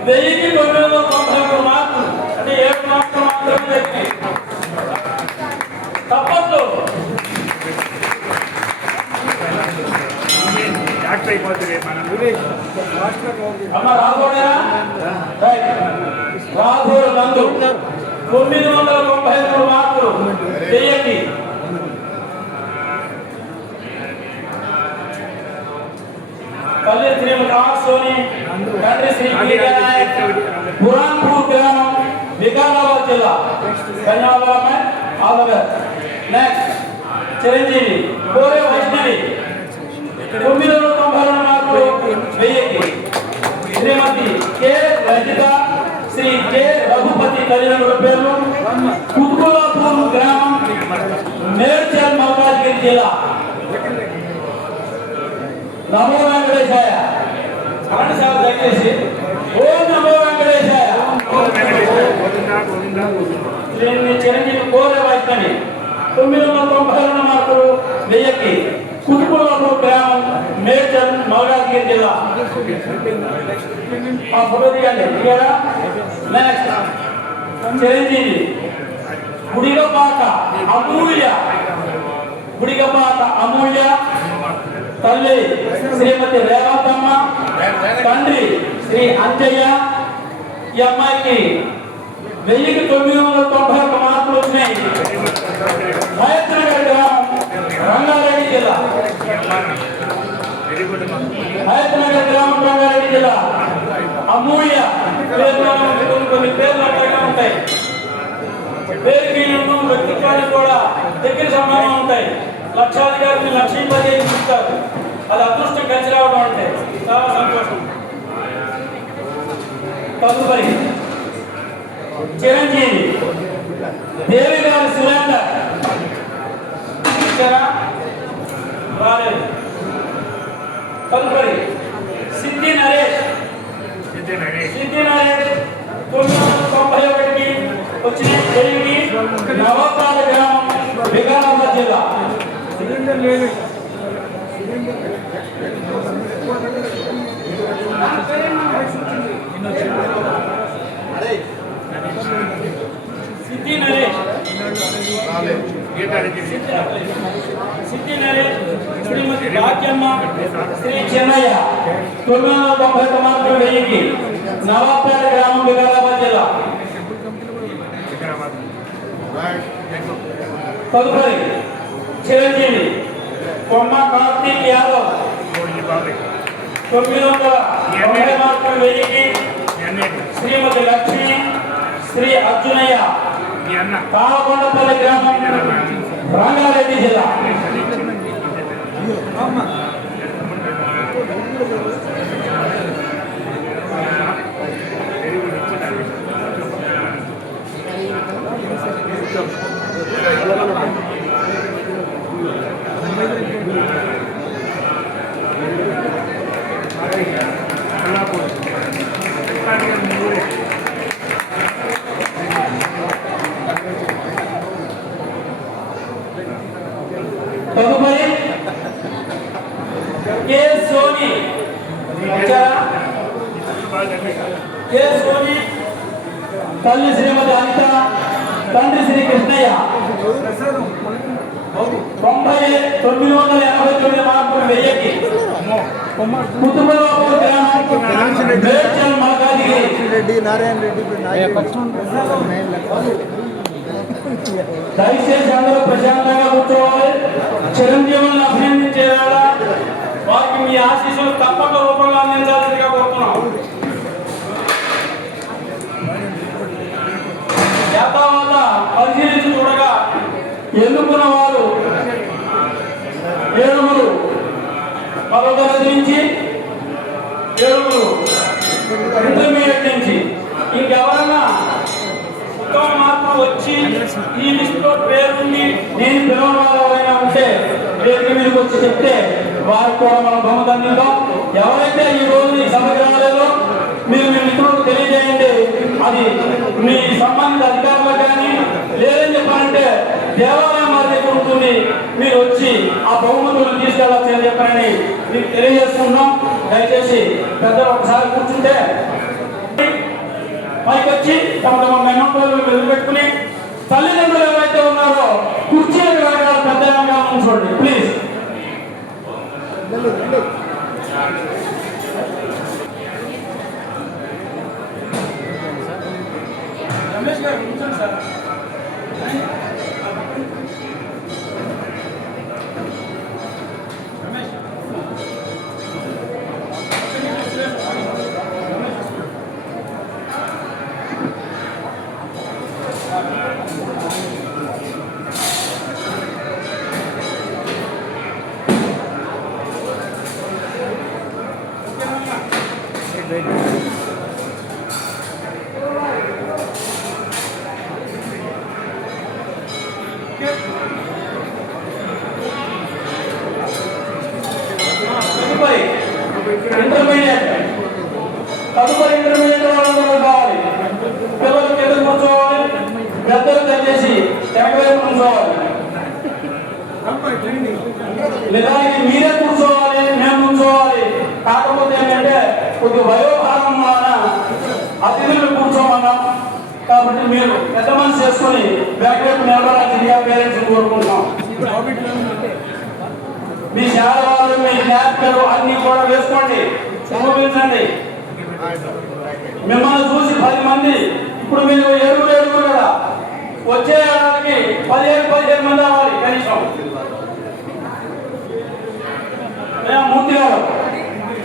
1000కి 991 మార్కులు, అంటే 7 మార్కులు మాత్రమే తగ్గినాయి. తప్పట్లు అమ్మ రాఘోడేనా? రాఘోడు నందు 993 మార్కులు, 1000కి. తల్లి శ్రీమతి ఆర్ సోని, తండ్రి శ్రీ కీర్జా నాయక్, బురాన్పూర్ గ్రామం, వికారాబాద్ జిల్లా. ధన్యవాదాలు. All the best. Next Chiranjeevi కోరే వైష్ణవి 992 మార్కులు, 1000కి. శ్రీమతి కె రజిత, శ్రీ కె రఘుపతి తల్లిదండ్రుల పేర్లు. కుతుకులాపూర్ గ్రామం, మేడ్చల్ మల్కాజ్గిరి జిల్లా. నమో వెంకటేశాయ. కాండి సార్ దయచేసి. ఓం నమో వెంకటేశాయ. చిరంజీవి కోరే వైష్ణవి 992 మార్కులు, 1000కి. కుతుకులాపూర్ గ్రామం, మేడ్చల్ మల్కాజ్గిరి జిల్లా. ఆ ఫోటో తీయండి. నెక్స్ట్ చిరంజీవి గుడిగపాక అమూల్య. గుడిగపాక అమూల్య. తల్లి శ్రీమతి రేవంతమ్మ, తండ్రి శ్రీ అంజయ్య. ఈ అమ్మాయికి 1000కి 991 మార్కులు వచ్చినాయి. హయత్నగర్ గ్రామం, రంగారెడ్డి జిల్లా. హయత్నగర్ గ్రామం, రంగారెడ్డి జిల్లా. అమూల్య కొన్ని పేర్లు అట్లాగే ఉంటాయి. పేరుకి వ్యక్తిత్వానికి కూడా దగ్గర సంబంధం ఉంటాయి. లక్షాధికారిని లక్ష్మీపతి ఇస్తారు. అది అదృష్టం కలిసి రావడం అంటే చాలా సంతోషం. తదుపరి చిరంజీవి దేవి గారి సురేందర్. రాలేదు. తదుపరి సిద్ధి నరేష్. 991కి వచ్చిన 1000కి. నవపాల గ్రామం, వికారాబాద్ జిల్లా. సిద్ధి నరేష్. శ్రీమతి భాగ్యమ్మ, శ్రీ చెన్నయ్య 991 మార్కులు, 1000కి. నవాపేట గ్రామం, వికారాబాద్ జిల్లా. తదుపరి చిరంజీవి కొమ్మ కార్తీక్ యాదవ్ 990 మార్కులు 1000కి శ్రీమతి లక్ష్మి శ్రీ అర్జునయ్య మీ అన్న తాళకొండపల్లి గ్రామం రంగారెడ్డి జిల్లా. తదుపరి కే సోని కే సోని తల్లి శ్రీమతి అనిత తండ్రి శ్రీ కృష్ణయ్య 989 మార్కులు 1000కి కుతుబలాపూర్ గ్రామం మేడ్చల్ మల్కాజిగిరి. రెడ్డి నారాయణ రెడ్డి దయచేసి అందరూ ప్రశాంతంగా కూర్చోవాలి. చిరంజీవులను అభినందించేలా వారికి మీ ఆశీస్సులు తప్పక రూపంగా అందించాల్సిందిగా కోరుతున్నాం. యథావత పరిశీలించి చూడగా ఎన్నుకున్న వారు 7 10వ తరగతి నుంచి 7 ఇంటర్మీడియట్ నుంచి. ఇంకెవరన్నా ఉత్తమ మార్కులు వచ్చి ఈ లిస్టులో పేరుండి నేను పిలవడం వాళ్ళు ఎవరైనా ఉంటే పేరు మీదకి వచ్చి చెప్తే వారికి కూడా మనం బహుమతి అందిద్దాం. ఎవరైతే ఈ రోజు ఈ సభకి రాలేదో మీరు మీ మిత్రులకు తెలియజేయండి. అది మీ సంబంధిత అధికారులకు కానీ లేదని చెప్పాలంటే దేవాలయం వారి దగ్గర ఉంటుంది, మీరు వచ్చి ఆ బహుమతులను తీసుకెళ్ళచ్చు అని చెప్పారని మీకు తెలియజేస్తున్నాం. దయచేసి పెద్దలు ఒకసారి కూర్చుంటే పైకి వచ్చి తమ తమ మెమంటోలు వదిలిపెట్టుకుని తల్లిదండ్రులు ఎవరైతే ఉన్నారో కుర్చీలకు వెళ్ళాలి, పెద్దగా ఉంచండి ప్లీజ్. రమేష్ గారు కూర్చోండి సార్. తదుపరి ఇంటర్మీడియట్ వాళ్ళందరూ కావాలి. పిల్లలకి ఎదురు కూర్చోవాలి, పెద్దలు దయచేసి వెనకవైపు కూర్చోవాలి. నిజానికి మీరే కూర్చోవాలి, మేము కూర్చోవాలి. కాకపోతే ఏంటంటే కొద్ది వయోభాగం వలన అతిథులు కూర్చోమన్నాం కాబట్టి మీరు పెద్ద మనసు చేసుకుని వెనకవైపు నిలబడాల్సిందిగా పేరెంట్స్ కోరుకుంటున్నాం. మీ శాలవాళ్ళు మీ జ్ఞాపికలు అన్ని కూడా వేసుకోండి, చూపించండి. మిమ్మల్ని చూసి 10 మంది, ఇప్పుడు మీరు 7 కదా, వచ్చే ఏడాదికి 15 మంది అవ్వాలి కనీసం. మూర్తి గారు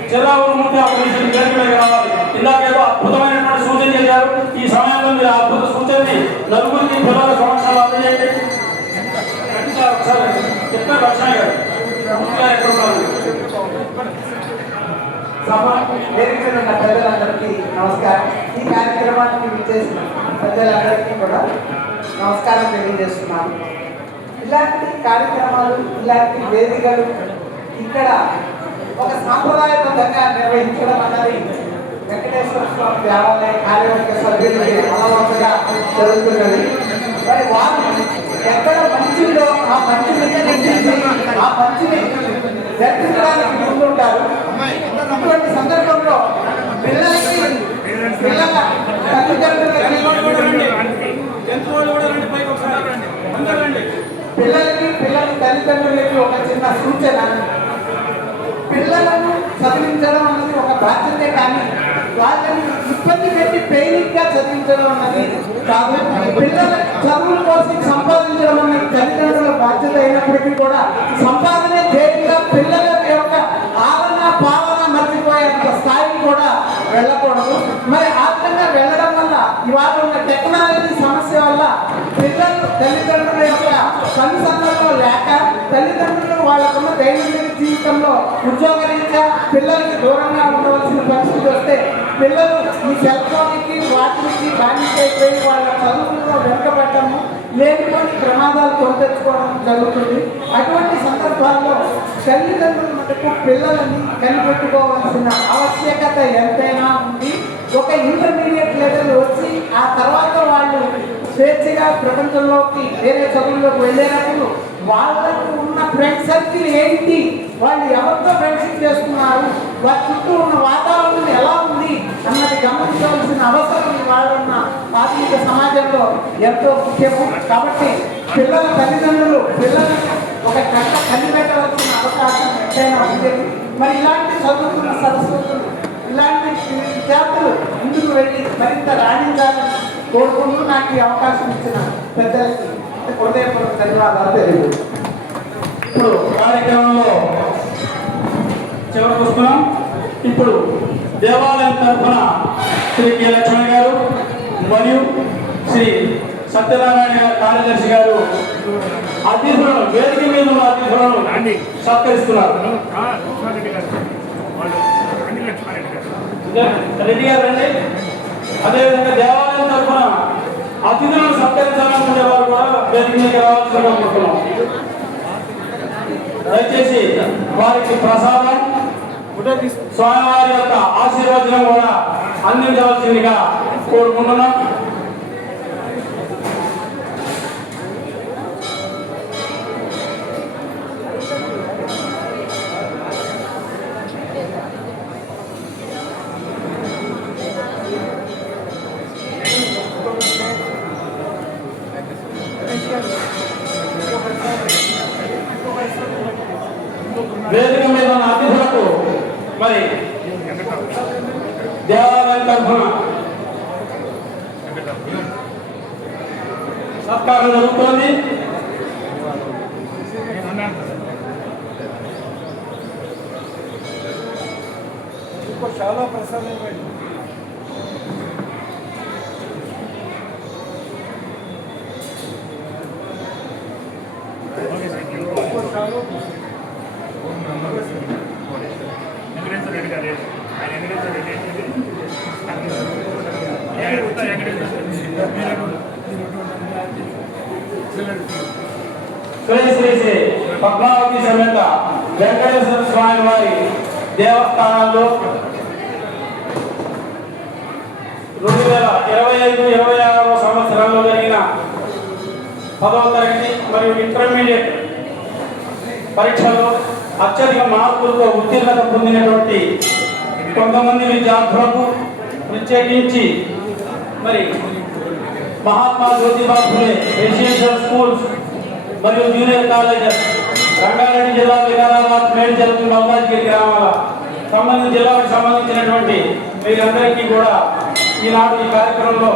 చిరావురు మూర్తి ఆపరేషన్ పేరు రావాలి. ఇందాకేదో అద్భుతమైనటువంటి సూచన చేశారు. ఈ సమయంలో మీరు అద్భుత సూచనని నలుగురికి పిల్లల సమక్షంలో అందజేయండి. ఒకసారి చెప్పారు లక్ష్మణ్ గారు ఎక్కడ ఉన్నారు? వేదికలున్న పెద్దలందరికీ నమస్కారం. ఈ కార్యక్రమానికి విచ్చేసిన పెద్దలందరికీ కూడా నమస్కారం తెలియజేస్తున్నాను. ఇలాంటి కార్యక్రమాలు, ఇలాంటి వేదికలు ఇక్కడ ఒక సాంప్రదాయబద్ధంగా నిర్వహించడం అన్నది వెంకటేశ్వర స్వామి దేవాలయ కార్యవర్గ సభ్యులకి అలవాటుగా జరుగుతున్నది. మరి వారు ఎక్కడ మంచి ఉందో ఆ మంచిని జరిపించడానికి ముందుంటారు. ఇటువంటి సందర్భంలో పిల్లలకి పిల్లల తల్లిదండ్రులకి ఒక చిన్న సూచన. పిల్లలను చదివించడం అన్నది ఒక బాధ్యతే కానీ వాళ్ళని ఇబ్బంది పెట్టి పెయినింగ్గా చదివించడం అన్నది కాదు. పిల్లల చదువుల కోసం సంపాదించడం అన్నది తల్లిదండ్రుల బాధ్యత అయినప్పటికీ కూడా సంపాదనే ధ్యేయంగా పిల్లల యొక్క ఆలన పాలన మర్చిపోయే ఇవాళ ఉన్న టెక్నాలజీ సమస్య వల్ల పిల్లలు తల్లిదండ్రుల యొక్క కనుసన్నల్లో లేక తల్లిదండ్రులు వాళ్ళకున్న దైనందిన జీవితంలో ఉద్యోగరీత్యా పిల్లలకి దూరంగా ఉండవలసిన పరిస్థితి వస్తే పిల్లలు ఈ సెల్ ఫోన్కి వాటికి బానిసైపోయి వాళ్ళ చదువుల్లో వెనుకబడ్డము లేనిపోని ప్రమాదాలు కొని తెచ్చుకోవడం జరుగుతుంది. అటువంటి సందర్భాల్లో తల్లిదండ్రులు మటుకు పిల్లలని కనిపెట్టుకోవాల్సిన ఆవశ్యకత ఎంతైనా ఉంది. ఒక ఇంటర్మీడియట్ లెవెల్ వచ్చి ఆ తర్వాత వాళ్ళు స్వేచ్ఛగా ప్రపంచంలోకి వేరే చదువుల్లోకి వెళ్ళేటప్పుడు వాళ్ళకు ఉన్న ఫ్రెండ్ సర్కిల్ ఏంటి, వాళ్ళు ఎవరితో ఫ్రెండ్షిప్ చేస్తున్నారు, వారి చుట్టూ ఉన్న వాతావరణం ఎలా ఉంది అన్నది గమనించవలసిన అవసరం వాళ్ళున్న ఆధునిక సమాజంలో ఎంతో ముఖ్యము. కాబట్టి పిల్లల తల్లిదండ్రులు పిల్లలకు ఒక కట్ట కలి పెట్టవలసిన అవకాశం ఎంతైనా ఉంది. మరి ఇలాంటి చదువుకున్న సరస్వతులు ఇలాంటి విద్యార్థులు ముందుకు వెళ్ళి మరింత రాణించాలని కోరుకుంటూ నాకు ఈ అవకాశం ఇచ్చిన పెద్దలకి హృదయపూర్వక ధన్యవాదాలు తెలియదు. ఇప్పుడు కార్యక్రమంలో చివరికి వస్తున్నాం. ఇప్పుడు దేవాలయం తరఫున శ్రీ కె లక్ష్మణ గారు మరియు శ్రీ సత్యనారాయణ గారు కార్యదర్శి గారు అతిథులను వేదిక మీద ఉన్న అతిథులను సత్కరిస్తున్నారు. రెడ్డి గారు రండి. అదేవిధంగా దేవాలయం తరఫున అతిథులను సత్కరించాలనుకునే వారు కూడా వేదిక మీద రావాల్సిన కోరుతున్నాం. దయచేసి వారికి ప్రసాదం స్వామివారి యొక్క ఆశీర్వచనం కూడా అందించవలసిందిగా కోరుకుంటున్నాం. వేదిక మీద ఉన్న అతిథులకు మరి దేవాలయం తరఫున సత్కారం జరుగుతోంది. చాలా ప్రసాదం వెంకటేశ్వర రెడ్డి గారు ఆయన వెంకటేశ్వర రెడ్డి శ్రీ శ్రీ శ్రీ పద్మావతి సమేత వెంకటేశ్వర స్వామి వారి దేవస్థానాల్లో 2025-26 సంవత్సరంలో జరిగిన 10వ తరగతి మరియు ఇంటర్మీడియట్ పరీక్షల్లో అత్యధిక మార్కులతో ఉత్తీర్ణత పొందినటువంటి కొంతమంది విద్యార్థులకు ప్రత్యేకించి మరి మహాత్మా జ్యోతిబా ఫులే రెసిడెన్షియల్ స్కూల్స్ మరియు జూనియర్ కాలేజెస్ రంగారెడ్డి జిల్లా వికారాబాద్ మేడ్చల్ మల్కాజ్గిరి గ్రామాల జిల్లాకు సంబంధించినటువంటి మీరందరికీ కూడా ఈనాడు ఈ కార్యక్రమంలో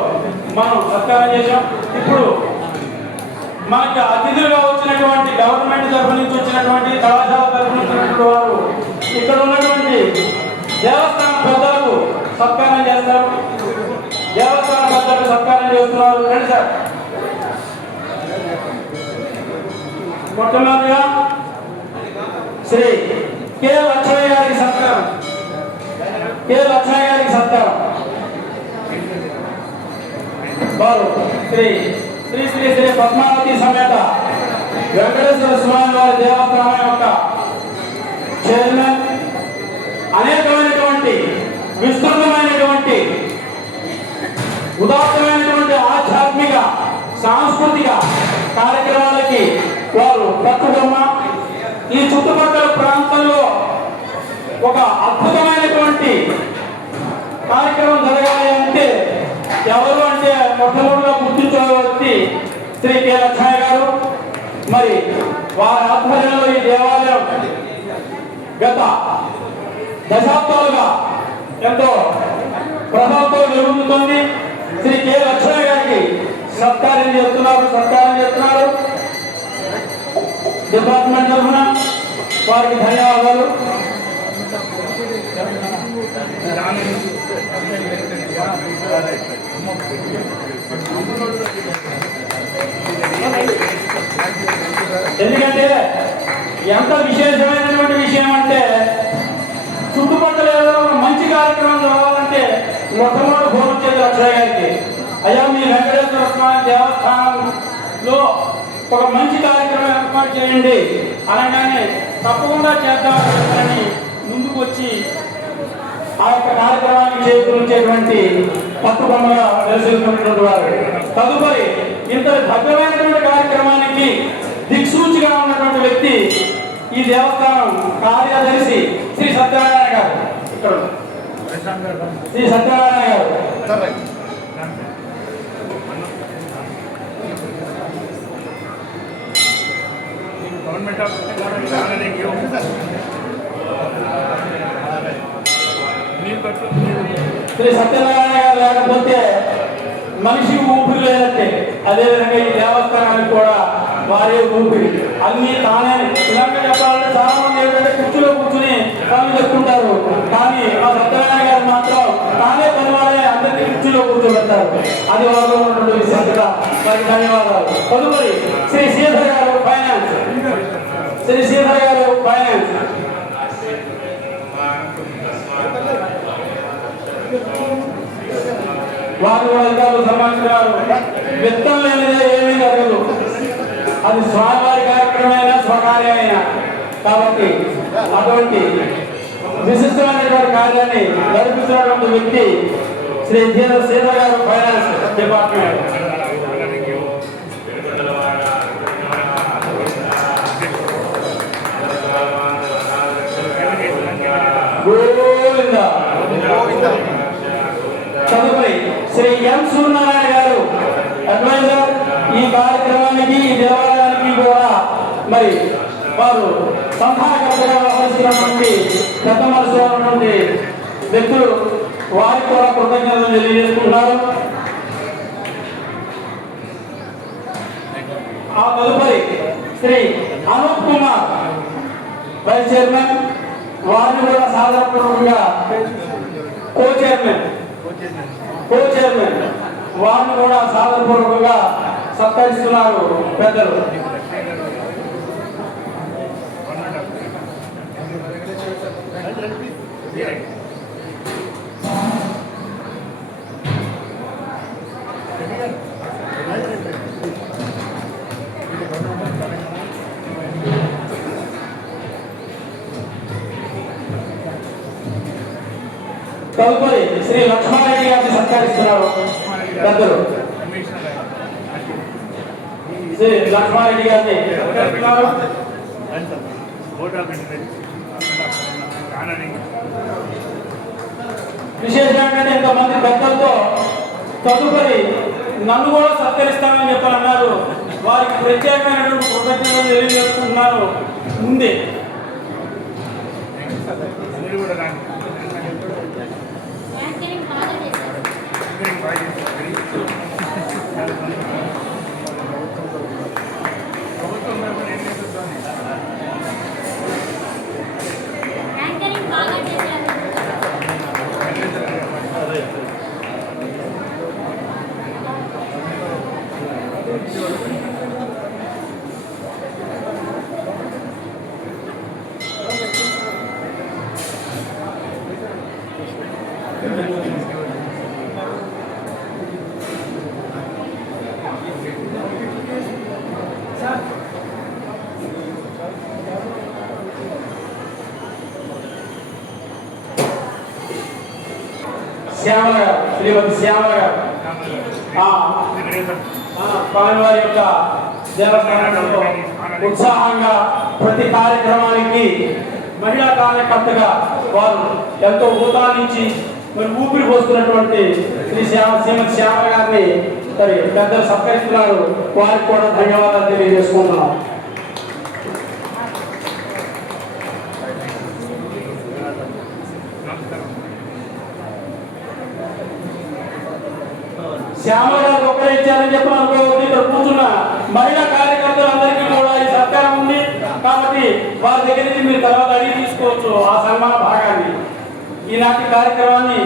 మనం సత్కారం చేశాం. ఇప్పుడు మనకి అతిథులుగా వచ్చినటువంటి గవర్నమెంట్ తరఫు నుంచి వచ్చినటువంటి కళాశాల తరఫు నుంచి వచ్చినటువంటి వారు ఇక్కడ ఉన్నటువంటి దేవస్థాన పెద్దలకు సత్కారం చేస్తారు. దేవస్థాన పెద్దలకు సత్కారం చేస్తున్నారు. రండి సార్. మొట్టమొదటిగా శ్రీ కె లక్ష్మయ్య గారికి సత్కారం. కె లక్ష్మయ్య గారికి సత్కారం. వారు శ్రీ శ్రీ శ్రీ శ్రీ పద్మావతి సమేత వెంకటేశ్వర స్వామి వారి దేవస్థానం యొక్క చైర్మన్, అనేకమైనటువంటి విస్తృతమైనటువంటి ఉదాత్తమైనటువంటి ఆధ్యాత్మిక సాంస్కృతిక కార్యక్రమాలకి వారు పట్టుదమ్మ. ఈ చుట్టుపక్కల ప్రాంతంలో ఒక అద్భుతమైనటువంటి కార్యక్రమం జరగాలి అంటే ఎవరు అంటే మొట్టమొదటిగా గుర్తించవలసి శ్రీ కె లక్ష్మయ్య గారు. మరి వారి ఆధ్వర్యంలో ఈ దేవాలయం గత దశాబ్దాలుగా ఎంతో ప్రభావంతో నిర్వహిస్తుంది. శ్రీ కె లక్ష్మయ్య గారికి సత్కారం చేస్తున్నారు. డిపార్ట్మెంట్ తరఫున వారికి ధన్యవాదాలు. ఎందుకంటే ఎంత విశేషమైనటువంటి విషయం అంటే చుట్టుపక్కల ఏదైనా ఒక మంచి కార్యక్రమం రావాలంటే మొట్టమొదటి ఫోన్ వచ్చేది లక్ష్మయ్య గారికి. అయ్యా మీ వెంకటేశ్వర స్వామి దేవస్థానంలో ఒక మంచి కార్యక్రమం ఏర్పాటు చేయండి అనగానే తప్పకుండా చేద్దామని ముందుకు వచ్చి ఆ యొక్క కార్యక్రమాన్ని చేకూర్చేటువంటి పట్టుబొమ్మగా తెలిసినటువంటి వారు. తదుపరి ఇంతటి భద్రమైనటువంటి కార్యక్రమానికి దిక్సూచిగా ఉన్నటువంటి వ్యక్తి ఈ దేవస్థానం కార్యదర్శి శ్రీ సత్యనారాయణ గారు. ఇక్కడ శ్రీ సత్యనారాయణ గారు గవర్నమెంట్ ఆఫ్ శ్రీ సత్యనారాయణ గారు లేకపోతే మనిషికి ఊపిరి లేదంటే అదేవిధంగా ఈ దేవస్థానానికి కూడా వారే ఊపిరి. అన్ని తానే ఇలాంటి చెప్పాలంటే చాలా మంది ఏంటంటే కుర్చీలో కూర్చుని పనులు చెప్పుకుంటారు, కానీ ఆ సత్యనారాయణ గారు మాత్రం తానే పనివాడే అందరికీ కుర్చీలో కూర్చోబెడతారు. అది వాళ్ళలో ఉన్నటువంటి విశేషత. వారికి ధన్యవాదాలు. తదుపరి శ్రీ శ్రీధర్ గారు ఫైనాన్స్. శ్రీ శ్రీధర్ గారు ఫైనాన్స్. వారు అధికారులు సమాచారాలు విత్తం లేనిదే ఏమీ జరగదు. అది స్వామివారి కార్యక్రమమైనా స్వకార్యమైనా. కాబట్టి అటువంటి విశిష్టమైనటువంటి కార్యాన్ని నడిపిస్తున్నటువంటి వ్యక్తి శ్రీ శ్రీధర్ గారు ఫైనాన్స్ డిపార్ట్మెంట్. తదుపరి శ్రీ ఎం సూర్యనారాయణ గారు అడ్వైజర్. ఈ కార్యక్రమానికి ఈ దేవాలయానికి కూడా మరి వారు సంధానకర్తగా వ్యవహరిస్తున్నటువంటి పెద్ద మనసులో ఉన్నటువంటి వ్యక్తులు. వారికి కూడా కృతజ్ఞతలు తెలియజేస్తున్నారు. ఆ తదుపరి శ్రీ అనూప్ కుమార్ వైస్ చైర్మన్. వారిని కూడా సాధారణంగా కో చైర్మన్ వారిని కూడా సాధారణపూర్వకంగా సత్కరిస్తున్నారు పెద్దలు. తదుపరి శ్రీ లక్ష్మారెడ్డి గారిని సత్కరిస్తున్నారు పెద్దలు. శ్రీ లక్ష్మారెడ్డి గారిని సత్కరిస్తున్నారు. విశేషంగా ఇంతమంది పెద్దలతో తదుపరి నన్ను కూడా సత్కరిస్తానని చెప్పాలన్నారు. వారికి ప్రత్యేకమైనటువంటి కృతజ్ఞతలు తెలియజేసుకుంటున్నారు. ముందే శ్యామల గారు, శ్రీమతి శ్యామల గారు స్వామివారి యొక్క దేవస్థానంలో ఉత్సాహంగా ప్రతి కార్యక్రమానికి మహిళా కార్యకర్తగా వారు ఎంతో ఊతాన్నించి మరి ఊపిరి పోస్తున్నటువంటి శ్రీమతి శ్యామల గారిని మరి పెద్దలు సత్కరిస్తున్నారు. వారికి కూడా ధన్యవాదాలు తెలియజేసుకుంటున్నాం. శ్యామల గారు ఒకరే ఇచ్చారని చెప్పి అనుకోవద్దు. ఇక్కడ కూర్చున్న మహిళా కార్యకర్తలందరికీ కూడా ఈ సత్కారం ఉంది కాబట్టి వారి దగ్గర నుంచి మీరు తర్వాత అడిగి తీసుకోవచ్చు ఆ సన్మాన భాగాన్ని. ఈనాటి కార్యక్రమాన్ని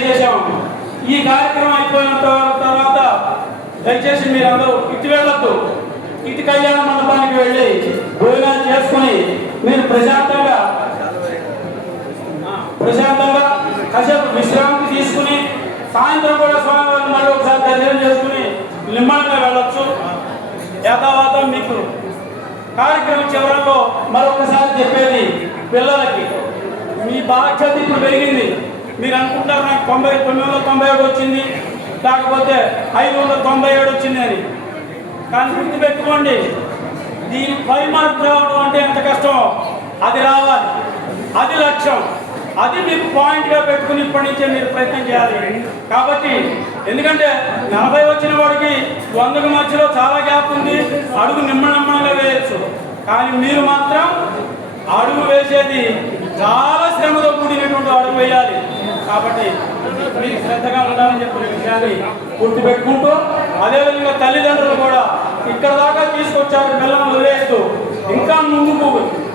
చేశాము. ఈ కార్యక్రమం అయిపోయిన తర్వాత దయచేసి మీరందరూ ఇటు వెళ్ళొద్దు. ఇటు కళ్యాణ మండపానికి వెళ్ళి భోజనాలు చేసుకుని మీరు ప్రశాంతంగా కాసేపు విశ్రాంతి తీసుకుని సాయంత్రం కూడా స్వామివారిని మళ్ళీ ఒకసారి దర్శనం చేసుకుని నిమ్మలంగా వెళ్ళొచ్చు. యథావాతం మీకు కార్యక్రమం చివరల్లో మరొకసారి చెప్పేది, పిల్లలకి మీ బాధ్యత ఇప్పుడు పెరిగింది. మీరు అనుకుంటారు నాకు 997 వచ్చింది, కాకపోతే 597 వచ్చింది అని. కానీ గుర్తుపెట్టుకోండి, దీని 5 మార్కులు రావడం అంటే ఎంత కష్టం. అది రావాలి, అది లక్ష్యం, అది మీకు పాయింట్గా పెట్టుకుని ఇప్పటి నుంచే మీరు ప్రయత్నం చేయాలి. కాబట్టి ఎందుకంటే 40 వచ్చిన వాడికి 100కి మధ్యలో చాలా గ్యాప్ ఉంది, అడుగు నిమ్మగా వేయచ్చు. కానీ మీరు మాత్రం అడుగు వేసేది చాలా శ్రమతో కూడినటువంటి అడుగు వేయాలి. కాబట్టి మీరు శ్రద్ధగా ఉండాలని చెప్పిన విషయాన్ని గుర్తుపెట్టుకుంటూ, అదేవిధంగా తల్లిదండ్రులు కూడా ఇక్కడ దాకా తీసుకొచ్చారు, పిల్లలను వదిలేస్తూ ఇంకా ముందుకు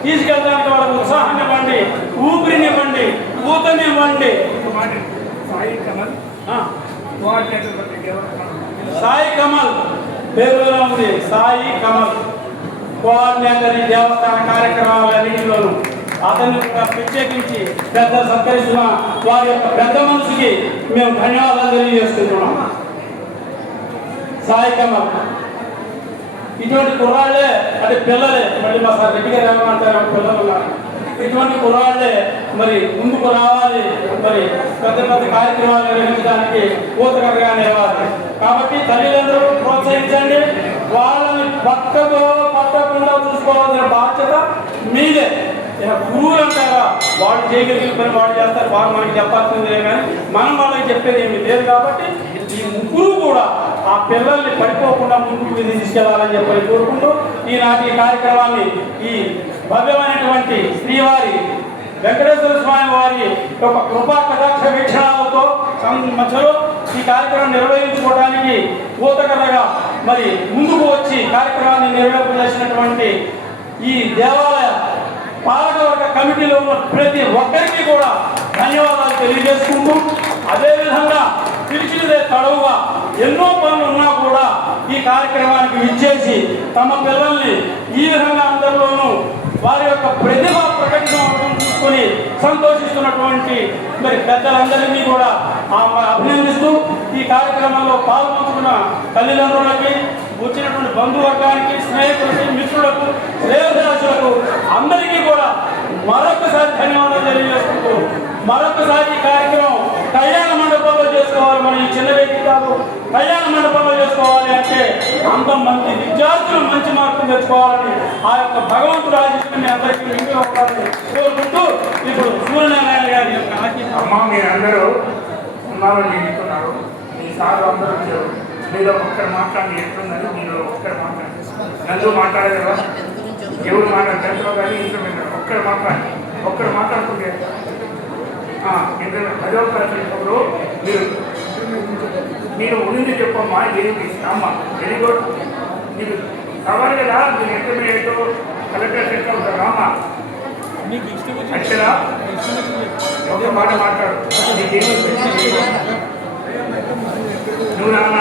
తీసుకెళ్ళడానికి వాళ్ళకు ఉత్సాహాన్ని ఇవ్వండి, ఊపిరినివ్వండి, ఊతనివ్వండి. సాయి కమల్ పేరులో ఉంది, సాయి కమల్ కోఆర్డినేటర్ ఈ దేవస్థాన కార్యక్రమాలన్నింటిలోనూ. అతన్ని కూడా ప్రత్యేకించి పెద్ద సత్కరిస్తున్న వారి యొక్క పెద్ద మనసుకి మేము ధన్యవాదాలు తెలియజేస్తున్నాం. సాయి కమల్ ఇటువంటి కుర్రాళ్ళే, అంటే పిల్లలే, మళ్ళీ మా సార్ రెడ్డి గారు ఏమంటారు, పిల్లలు ఉన్నారు, ఇటువంటి కుర్రాళ్ళే మరి ముందుకు రావాలి, మరి పెద్ద పెద్ద కార్యక్రమాలు నిర్వహించడానికి ఊతకరగా నిలవాలి. కాబట్టి తల్లిదండ్రులు ప్రోత్సహించండి, వాళ్ళని పట్టకుండా చూసుకోవాల్సిన బాధ్యత మీదే. గురువులు అంటారా, వాళ్ళు చేయగలిగిన పని వాళ్ళు చేస్తారు, వాళ్ళు మనకి చెప్పాల్సిందే, కానీ మనం వాళ్ళకి చెప్పేది ఏమీ లేదు. కాబట్టి ఈ ముగ్గురు కూడా ఆ పిల్లల్ని పడిపోకుండా ముందుకు తీసుకెళ్లాలని చెప్పి కోరుకుంటూ ఈనాటి కార్యక్రమాన్ని ఈ భవ్యమైనటువంటి శ్రీవారి వెంకటేశ్వర స్వామి వారి యొక్క కృపా కటాక్ష వీక్షణాలతో మధ్యలో ఈ కార్యక్రమం నిర్వహించుకోవడానికి ఊతకర్రగా మరి ముందుకు వచ్చి కార్యక్రమాన్ని నిర్వహింపజేసినటువంటి ఈ దేవాలయ పాలకవర్గ కమిటీలో ఉన్న ప్రతి ఒక్కరికి కూడా ధన్యవాదాలు తెలియజేసుకుంటూ, అదేవిధంగా పిలిచినదే తడవుగా ఎన్నో పనులు ఉన్నా కూడా ఈ కార్యక్రమానికి విచ్చేసి తమ పిల్లల్ని ఈ విధంగా అందరిలోనూ వారి యొక్క ప్రతిభ ప్రకటించడం చూసుకొని సంతోషిస్తున్నటువంటి మరి పెద్దలందరినీ కూడా అభినందిస్తూ, ఈ కార్యక్రమంలో పాల్గొంటున్న తల్లిదండ్రులకి, వచ్చినటువంటి బంధువర్గానికి, స్నేహితులకి, మిత్రులకు, శ్రేయోభిలాషులకు అందరికీ కూడా మరొకసారి ధన్యవాదాలు తెలియజేసుకుంటూ, మరొకసారి ఈ కార్యక్రమం కళ్యాణ మండపంలో చేసుకోవాలి. మనం ఈ చిన్న వ్యక్తి కాదు, కళ్యాణ మండపంలో చేసుకోవాలి అంటే అంతమంది విద్యార్థులు మంచి మార్కులు తెచ్చుకోవాలని ఆ యొక్క భగవంతుడు ఆశిస్తున్న అందరికీ వినియోగాలని కోరుకుంటూ, ఇప్పుడు సూర్యనారాయణ గారి యొక్క అమ్మ మీరందరూ ఉన్నారని చెప్తున్నారు. మీ సార్ అందరూ వచ్చారు, మీలో ఒక్కరు మాట్లాడి ఎట్లుందని మీరు ఒక్కరు మాట్లాడి నన్ను మాట్లాడే కదా, ఎవరు మాట్లాడతారో కానీ ఇంట్లో ఒక్కరు మాట్లాడుతుంటే పదో తరగతిలో మీరు ఉండి చెప్పమ్మా, ఏంటి అమ్మ వెరీ గుడ్, మీరు కావాలి కదా, మీరు ఇంటర్మీడియట్ కలెక్టర్ సెంటర్ ఉంటారు అమ్మ, అక్షరా ఒక మాట మాట్లాడు, నువ్వు నాన్న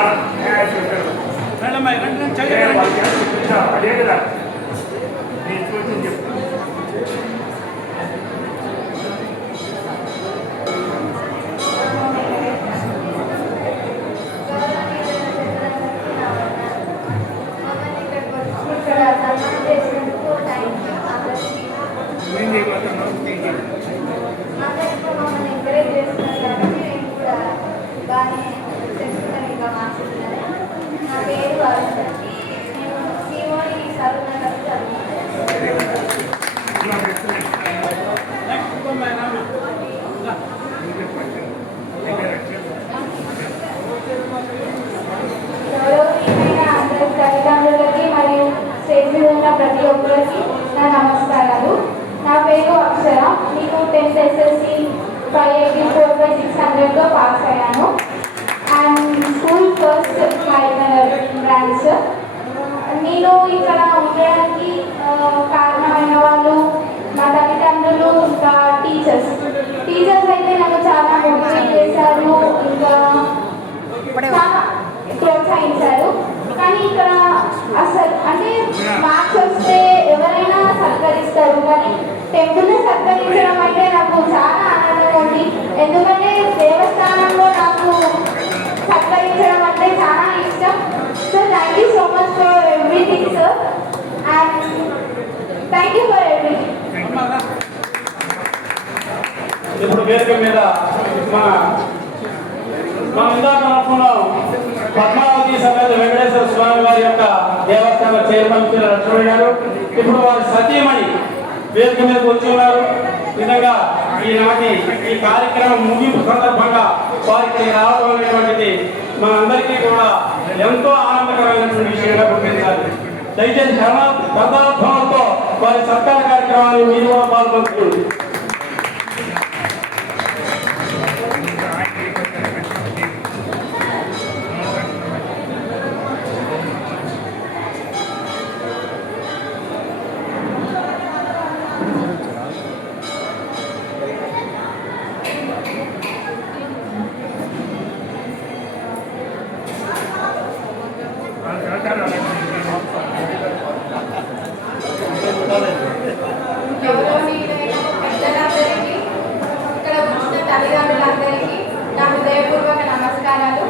అదే కదా నేను చూసి చెప్పు. తల్లిదండ్రులకి మరియు స్టేజ్ మీద ఉన్న ప్రతి ఒక్కరికి నా నమస్కారాలు. నా పేరు అక్షర. నేను 10th SSC 584/600 పాస్ అయ్యాను. అండ్ స్కూల్ ఫస్ట్ మైనర్ బ్రాంచ్. నేను ఇక్కడ ఉండడానికి కారణమైన వాళ్ళు మా తల్లిదండ్రులు, ఇంకా టీచర్స్ అయితే నన్ను చాలా మోటివేట్ చేశారు, ఇంకా చాలా ప్రోత్సహించారు. సత్కరించడం అంటే చాలా ఇష్టం. So thank you so much for everything sir, and thank you for everything. ఇప్పుడు వేదిక మీద మనం ఇందాక అనుకున్నాం పద్మావతి సమేత వెంకటేశ్వర స్వామి వారి యొక్క దేవస్థాన చైర్మన్ లక్ష్మణ్ గారు ఇప్పుడు వారి సతీమణి వేదిక మీదకి వచ్చి ఉన్నారు. నిజంగా ఈనాటి ఈ కార్యక్రమం ముగింపు సందర్భంగా వారికి రావడం అనేటువంటిది మనందరికీ కూడా ఎంతో ఆనందకరమైనటువంటి విషయంగా గుర్తించాలి. దయచేసి కథాధ్వనంతో వారి సత్కార కార్యక్రమాన్ని మీరు కూడా పాల్గొంటుంది. గౌరవనీయులైన పెద్దలందరికీ, ఇక్కడ వచ్చిన తల్లిదండ్రులందరికీ నా హృదయపూర్వక నమస్కారాలు.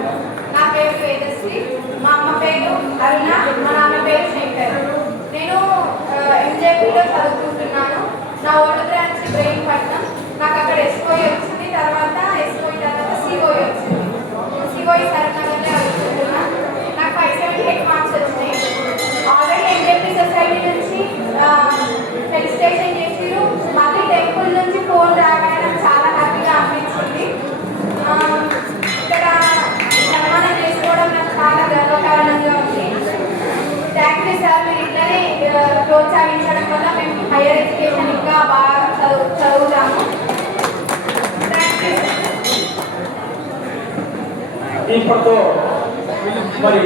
నా పేరు వేదశ్రీ, మా అమ్మ పేరు అరుణ, మా నాన్న పేరు శంకర్. నేను ఎంజేపీలో చదువుకుంటున్నాను. నా ఓల్డ్ బ్రాంచ్ ఇబ్రహీంపట్నం. నాకు అక్కడ ఎస్ఓఈ వచ్చింది, తర్వాత ఎస్ఓఈ తర్వాత సిఓఈ వచ్చింది. సిఓఈ సరనగర్లో చదువుకుంటున్నాను. నాకు 578 మార్క్స్ వచ్చినాయి. ఆల్రెడీ ఎంజేపీ సొసైటీ నుంచి ఫెలిసిటేషన్ చేసిరు. మళ్ళీ టెంపుల్ నుంచి ఫోన్ రాగానే నాకు చాలా హ్యాపీగా అనిపించింది. ఇక్కడ సన్మానం చేసుకోవడం నాకు చాలా గర్వకారణంగా ఉంది. థ్యాంక్ యూ సార్, మీరు ఇట్లనే ప్రోత్సహించడం వల్ల మేము హైయర్ ఎడ్యుకేషన్ ఇంకా బాగా చదువుతాము. Thank you. ఇప్పటితో మరి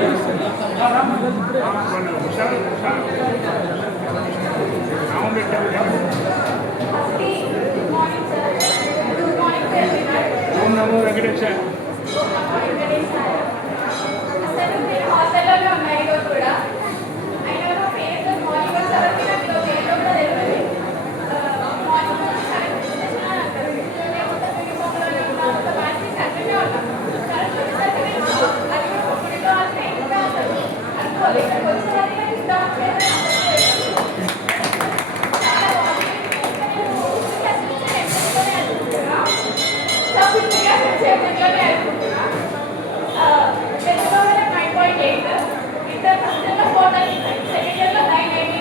good morning sir. Good morning to everyone. ఓం నమో వెంకటేశాయ. అసలు నేను హాస్టల్లోనే ఉన్నా ఈరోజు కూడా. అయినా నా పేరు మార్నింగ్ వచ్చేసరికి నాకు ఈరోజు ఏంటో కూడా తెలియదు. మార్నింగ్ వచ్చి కరెక్ట్ చేసిన అంటారు. లేకపోతే యూనిఫామ్లోనే ఉన్నాను, బ్యాటరీ కంటిన్యూ ఉన్నాను. కరెక్ట్ వచ్చేసరికి నేను అది కూడా ఒక్కడితో అంటే ఇంకా అసలు అనుకోలేదు. ఇక్కడికి వచ్చేసరికి నాకు ఇష్టం వచ్చేది చాలా బాగుంది. నేను అనుకుంటున్నా తెలుగులో 9.8, ఇంటర్ ఫస్ట్ ఇయర్లో 495, సెకండ్ ఇయర్లో 980.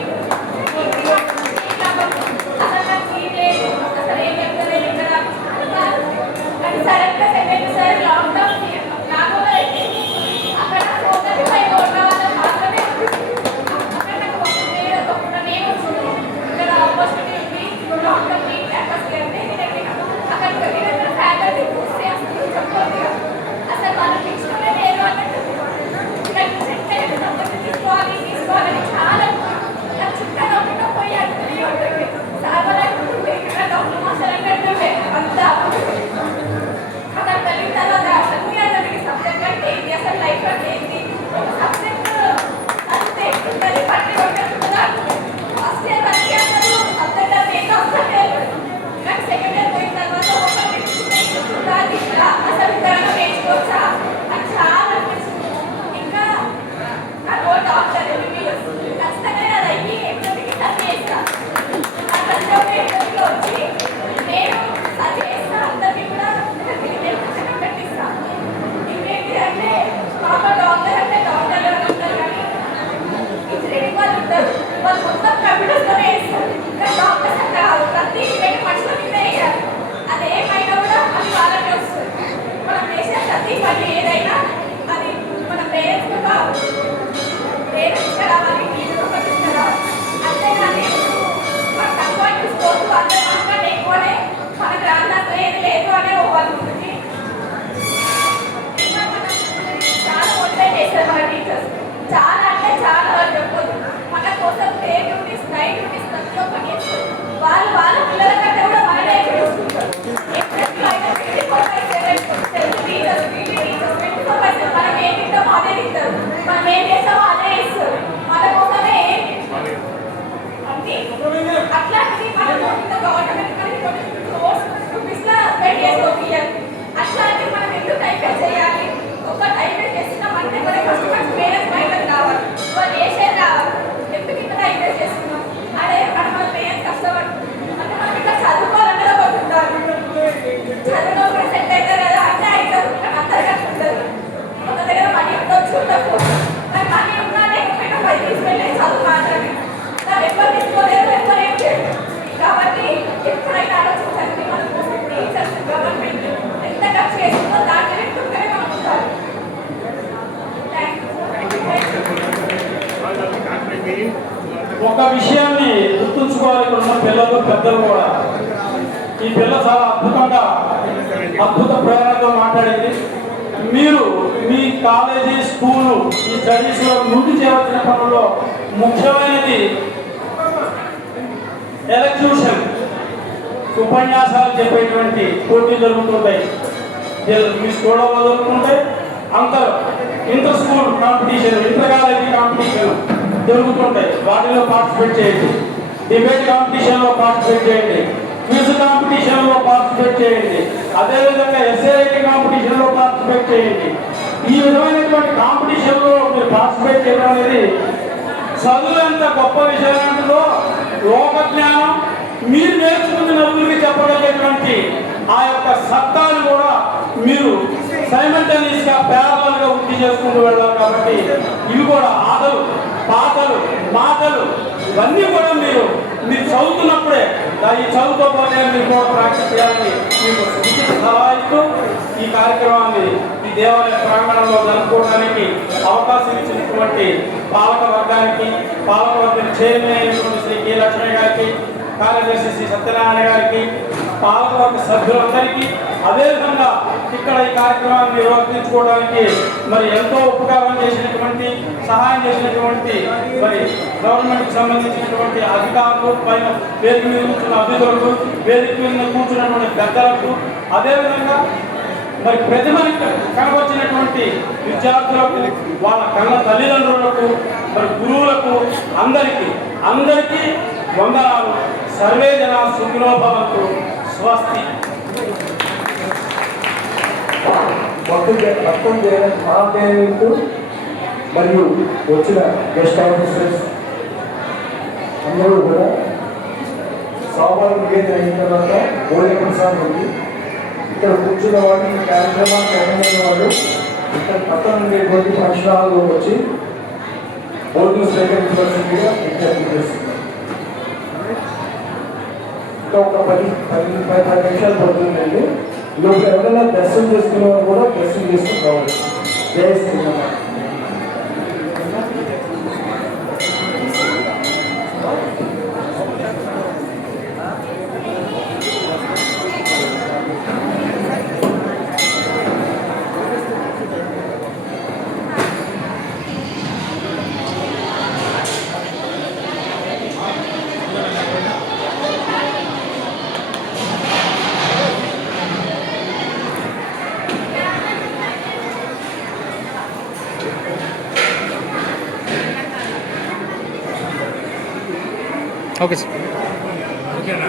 అసలు నాకు ఫీల్ లేదు, అసలు ఏం చెప్తలేదు ఇక్కడ. కానీ సడన్గా సెకండ్ సార్ లాక్డౌన్ నాగోలో పెట్టింది. అక్కడ 435 ఓట్ల వల్ల మాత్రమే అక్కడ నాకు ఒక నేమ్ వచ్చింది. ఇక్కడ ఆపర్చునిటీ ఉంది, లాక్డౌన్ క్యాంపస్ అంటే అక్కడికి వెళ్ళిన ఫ్యాకల్టీ చూస్తే అసలు చెప్పొద్దు. అసలు వాళ్ళకి ఇష్టమే లేదు అన్నట్టు తీసుకోవాలని చాలా నా చుట్టూ ఒకటో పోయి అడుగుతూనే ఉంటుంది. సార్వలేకుంటుంటే ఇక్కడ డాక్టర్ మాస్టర్ అంటే అంతా అతను కలిగిన తర్వాత అన్ని అతనికి సబ్జెక్ట్ అంటే ఏంటి, అసలు లైఫ్ అంటే ఏంటి, ఒక సబ్జెక్ట్ అంతే ఉంటుంది పట్టి కొట్టేట్టుగా. ఫస్ట్ ఇయర్ వరకు అసలు సబ్జెక్ట్ అంటే ఏంటో అసలు తెలియదు. నాకు సెకండ్ ఇయర్ పోయిన తర్వాత ఒక అసలు ఇక్కడ నేర్చుకోవచ్చా అని చాలా అనిపిస్తుంది. ఇంకా నాకు డాక్టర్ ఎంబీబీఎస్ ఖచ్చితంగా అది అయ్యి ఎక్కడికి సర్వే చేస్తాను. ఆ సందర్భంలో ఎక్కడికి వచ్చి నేను సర్వే చేస్తాను, అందరికీ కూడా పెట్టిస్తాను. ఇంకేంటి అంటే పాప డాక్టర్ అంటే డాక్టర్లు అంటారు, కానీ ఇంజనీరింగ్ వాళ్ళు ఉంటారు, వాళ్ళు మొత్తం కంప్యూటర్స్తోనే వేస్తారు. కానీ డాక్టర్స్ అంటే కాదు, ప్రతి మనుషుల మీద వేయాలి. అదేమైనా కూడా అది వాళ్ళకే వస్తుంది. మనం చేసే ప్రతి పని ఒక విషయాన్ని గుర్తుంచుకోవాలి, ఇక్కడ ఉన్న పిల్లలు పెద్దలు కూడా. ఈ పిల్ల చాలా అద్భుత ప్రేరణతో మాట్లాడింది. మీరు మీ కాలేజీ స్కూలు ఈ స్టడీస్లో ముందు చేయవలసిన పనుల్లో ముఖ్యమైనది ఎలక్యూషన్, ఉపన్యాసాలు చెప్పేటువంటి పోటీలు జరుగుతుంటాయి. మీ స్కూల్లో జరుగుతుంటాయి. Inter school competition, inter college competition జరుగుతుంటాయి. వాటిలో పార్టిసిపేట్ చేయండి. డిబేట్ కాంపిటీషన్లో పార్టిసిపేట్ చేయండి. క్విజ్ కాంపిటీషన్లో పార్టిసిపేట్ చేయండి. అదేవిధంగా ఎస్ఏ కాంపిటీషన్లో పార్టిసిపేట్ చేయండి. ఈ విధమైనటువంటి కాంపిటీషన్లో మీరు పార్టిసిపేట్ చేయడం అనేది చదువు ఎంత గొప్ప విషయంలో లోక జ్ఞానం మీరు నేర్చుకున్న నలుగురికి చెప్పగలిగేటువంటి ఆ యొక్క సత్తాలు కూడా మీరు సైమల్టేనియస్గా ప్యారలల్గా వృద్ధి చేసుకుంటూ వెళ్ళాలి. కాబట్టి ఇవి కూడా ఆటలు, పాటలు, మాటలు ఇవన్నీ కూడా మీరు చదువుతున్నప్పుడే ఈ చదువుతో పోతే మీరు కూడా ప్రాక్టీస్ చేయాలని మీకు సలహా ఇస్తూ ఈ కార్యక్రమాన్ని ఈ దేవాలయ ప్రాంగణంలో జరుపుకోవడానికి అవకాశం ఇచ్చినటువంటి పాలకవర్గం చైర్మన్ అయినటువంటి శ్రీ కె లక్ష్మీ గారికి, కార్యదర్శి శ్రీ సత్యనారాయణ గారికి, పాలకవర్గ సభ్యులందరికీ, అదేవిధంగా ఇక్కడ ఈ కార్యక్రమాన్ని నిర్వర్తించుకోవడానికి మరి ఎంతో ఉపకారం చేసినటువంటి, సహాయం చేసినటువంటి మరి గవర్నమెంట్కి సంబంధించినటువంటి అధికారులు, పైన వేదిక మీద కూర్చున్న అధికారులు, వేదిక మీద కూర్చున్నటువంటి పెద్దలకు, అదేవిధంగా మరి ప్రతిభని కనబరిచినటువంటి విద్యార్థులకు, వాళ్ళ కన్న తల్లిదండ్రులకు, మరి గురువులకు అందరికీ వందనాలు. సర్వే జన సుఖినో భవంతు. స్వస్తి. మొత్తం చేయడానికి మహాదేవుడు మరియు వచ్చిన గెస్ట్ ఆఫీసర్స్ అందరూ కూడా సామాన్య నివేదన అయిన తర్వాత భోజన ప్రసాదం ఉంది. ఇక్కడ కూర్చున్న వాళ్ళు, ఈ కార్యక్రమానికి అటెండ్ వాళ్ళు ఇక్కడ పక్కన నుండి భోజన ఫంక్షన్ హాల్లో వచ్చి భోజనం స్వీకరించవలసిందిగా విజ్ఞప్తి చేస్తున్నారు. ఇంకా ఒక 10 నిమిషాలు పడుతుందండి. లోపల ఎవరైనా దర్శనం చేసుకునే వాళ్ళు కూడా దర్శనం చేసుకుని రావాలి. జై శ్రీరామ్. Okay sir. ఓకేనా?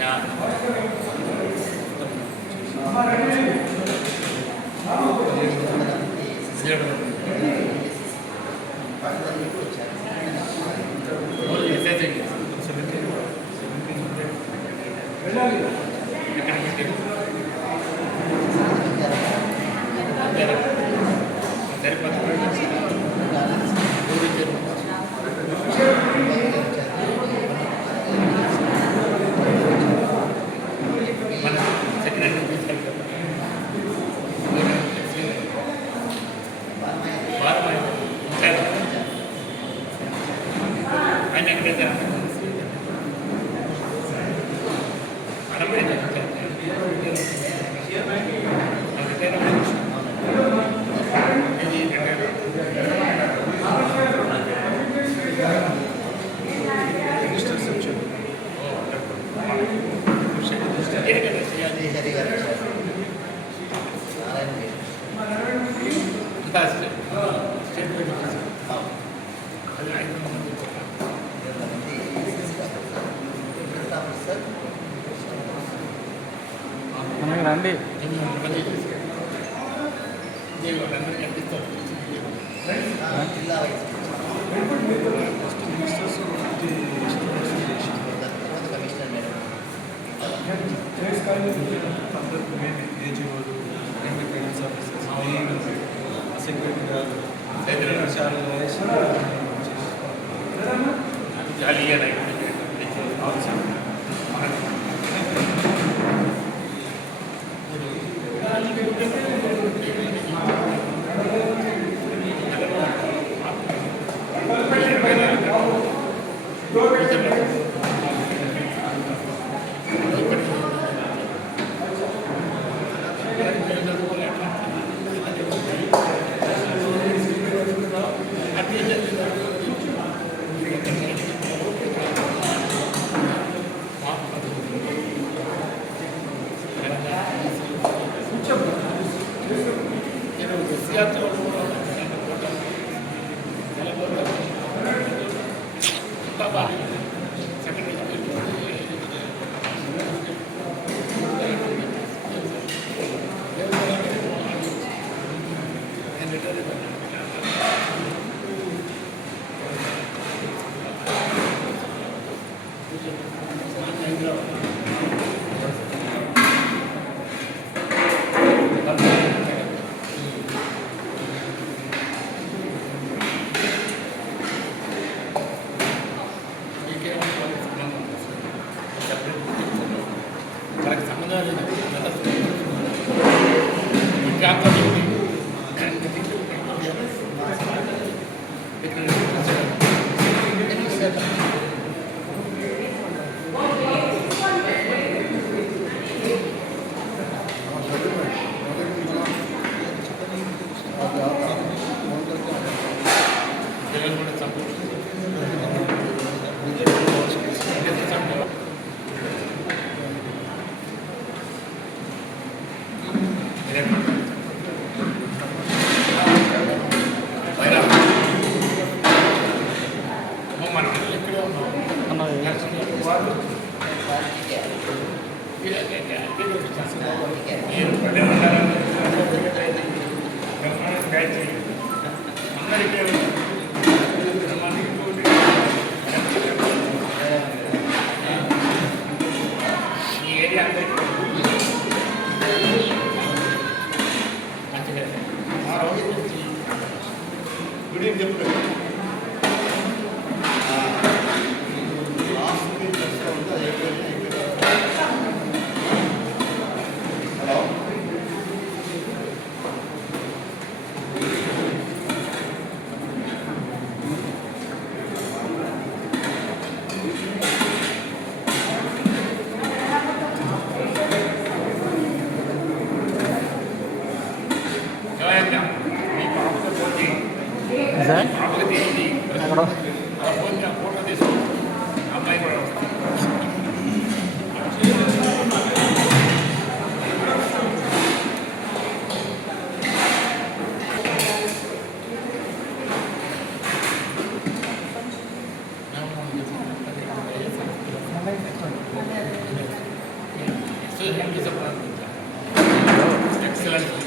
Yeah. రండి. Excellent.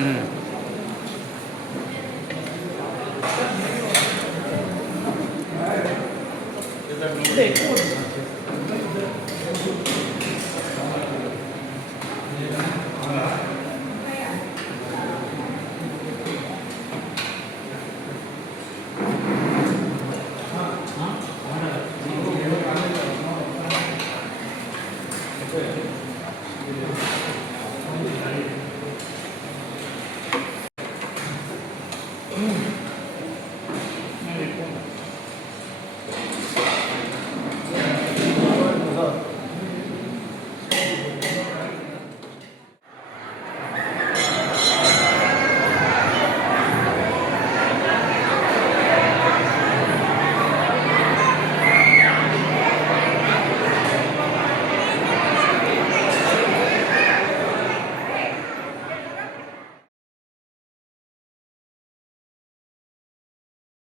Mm.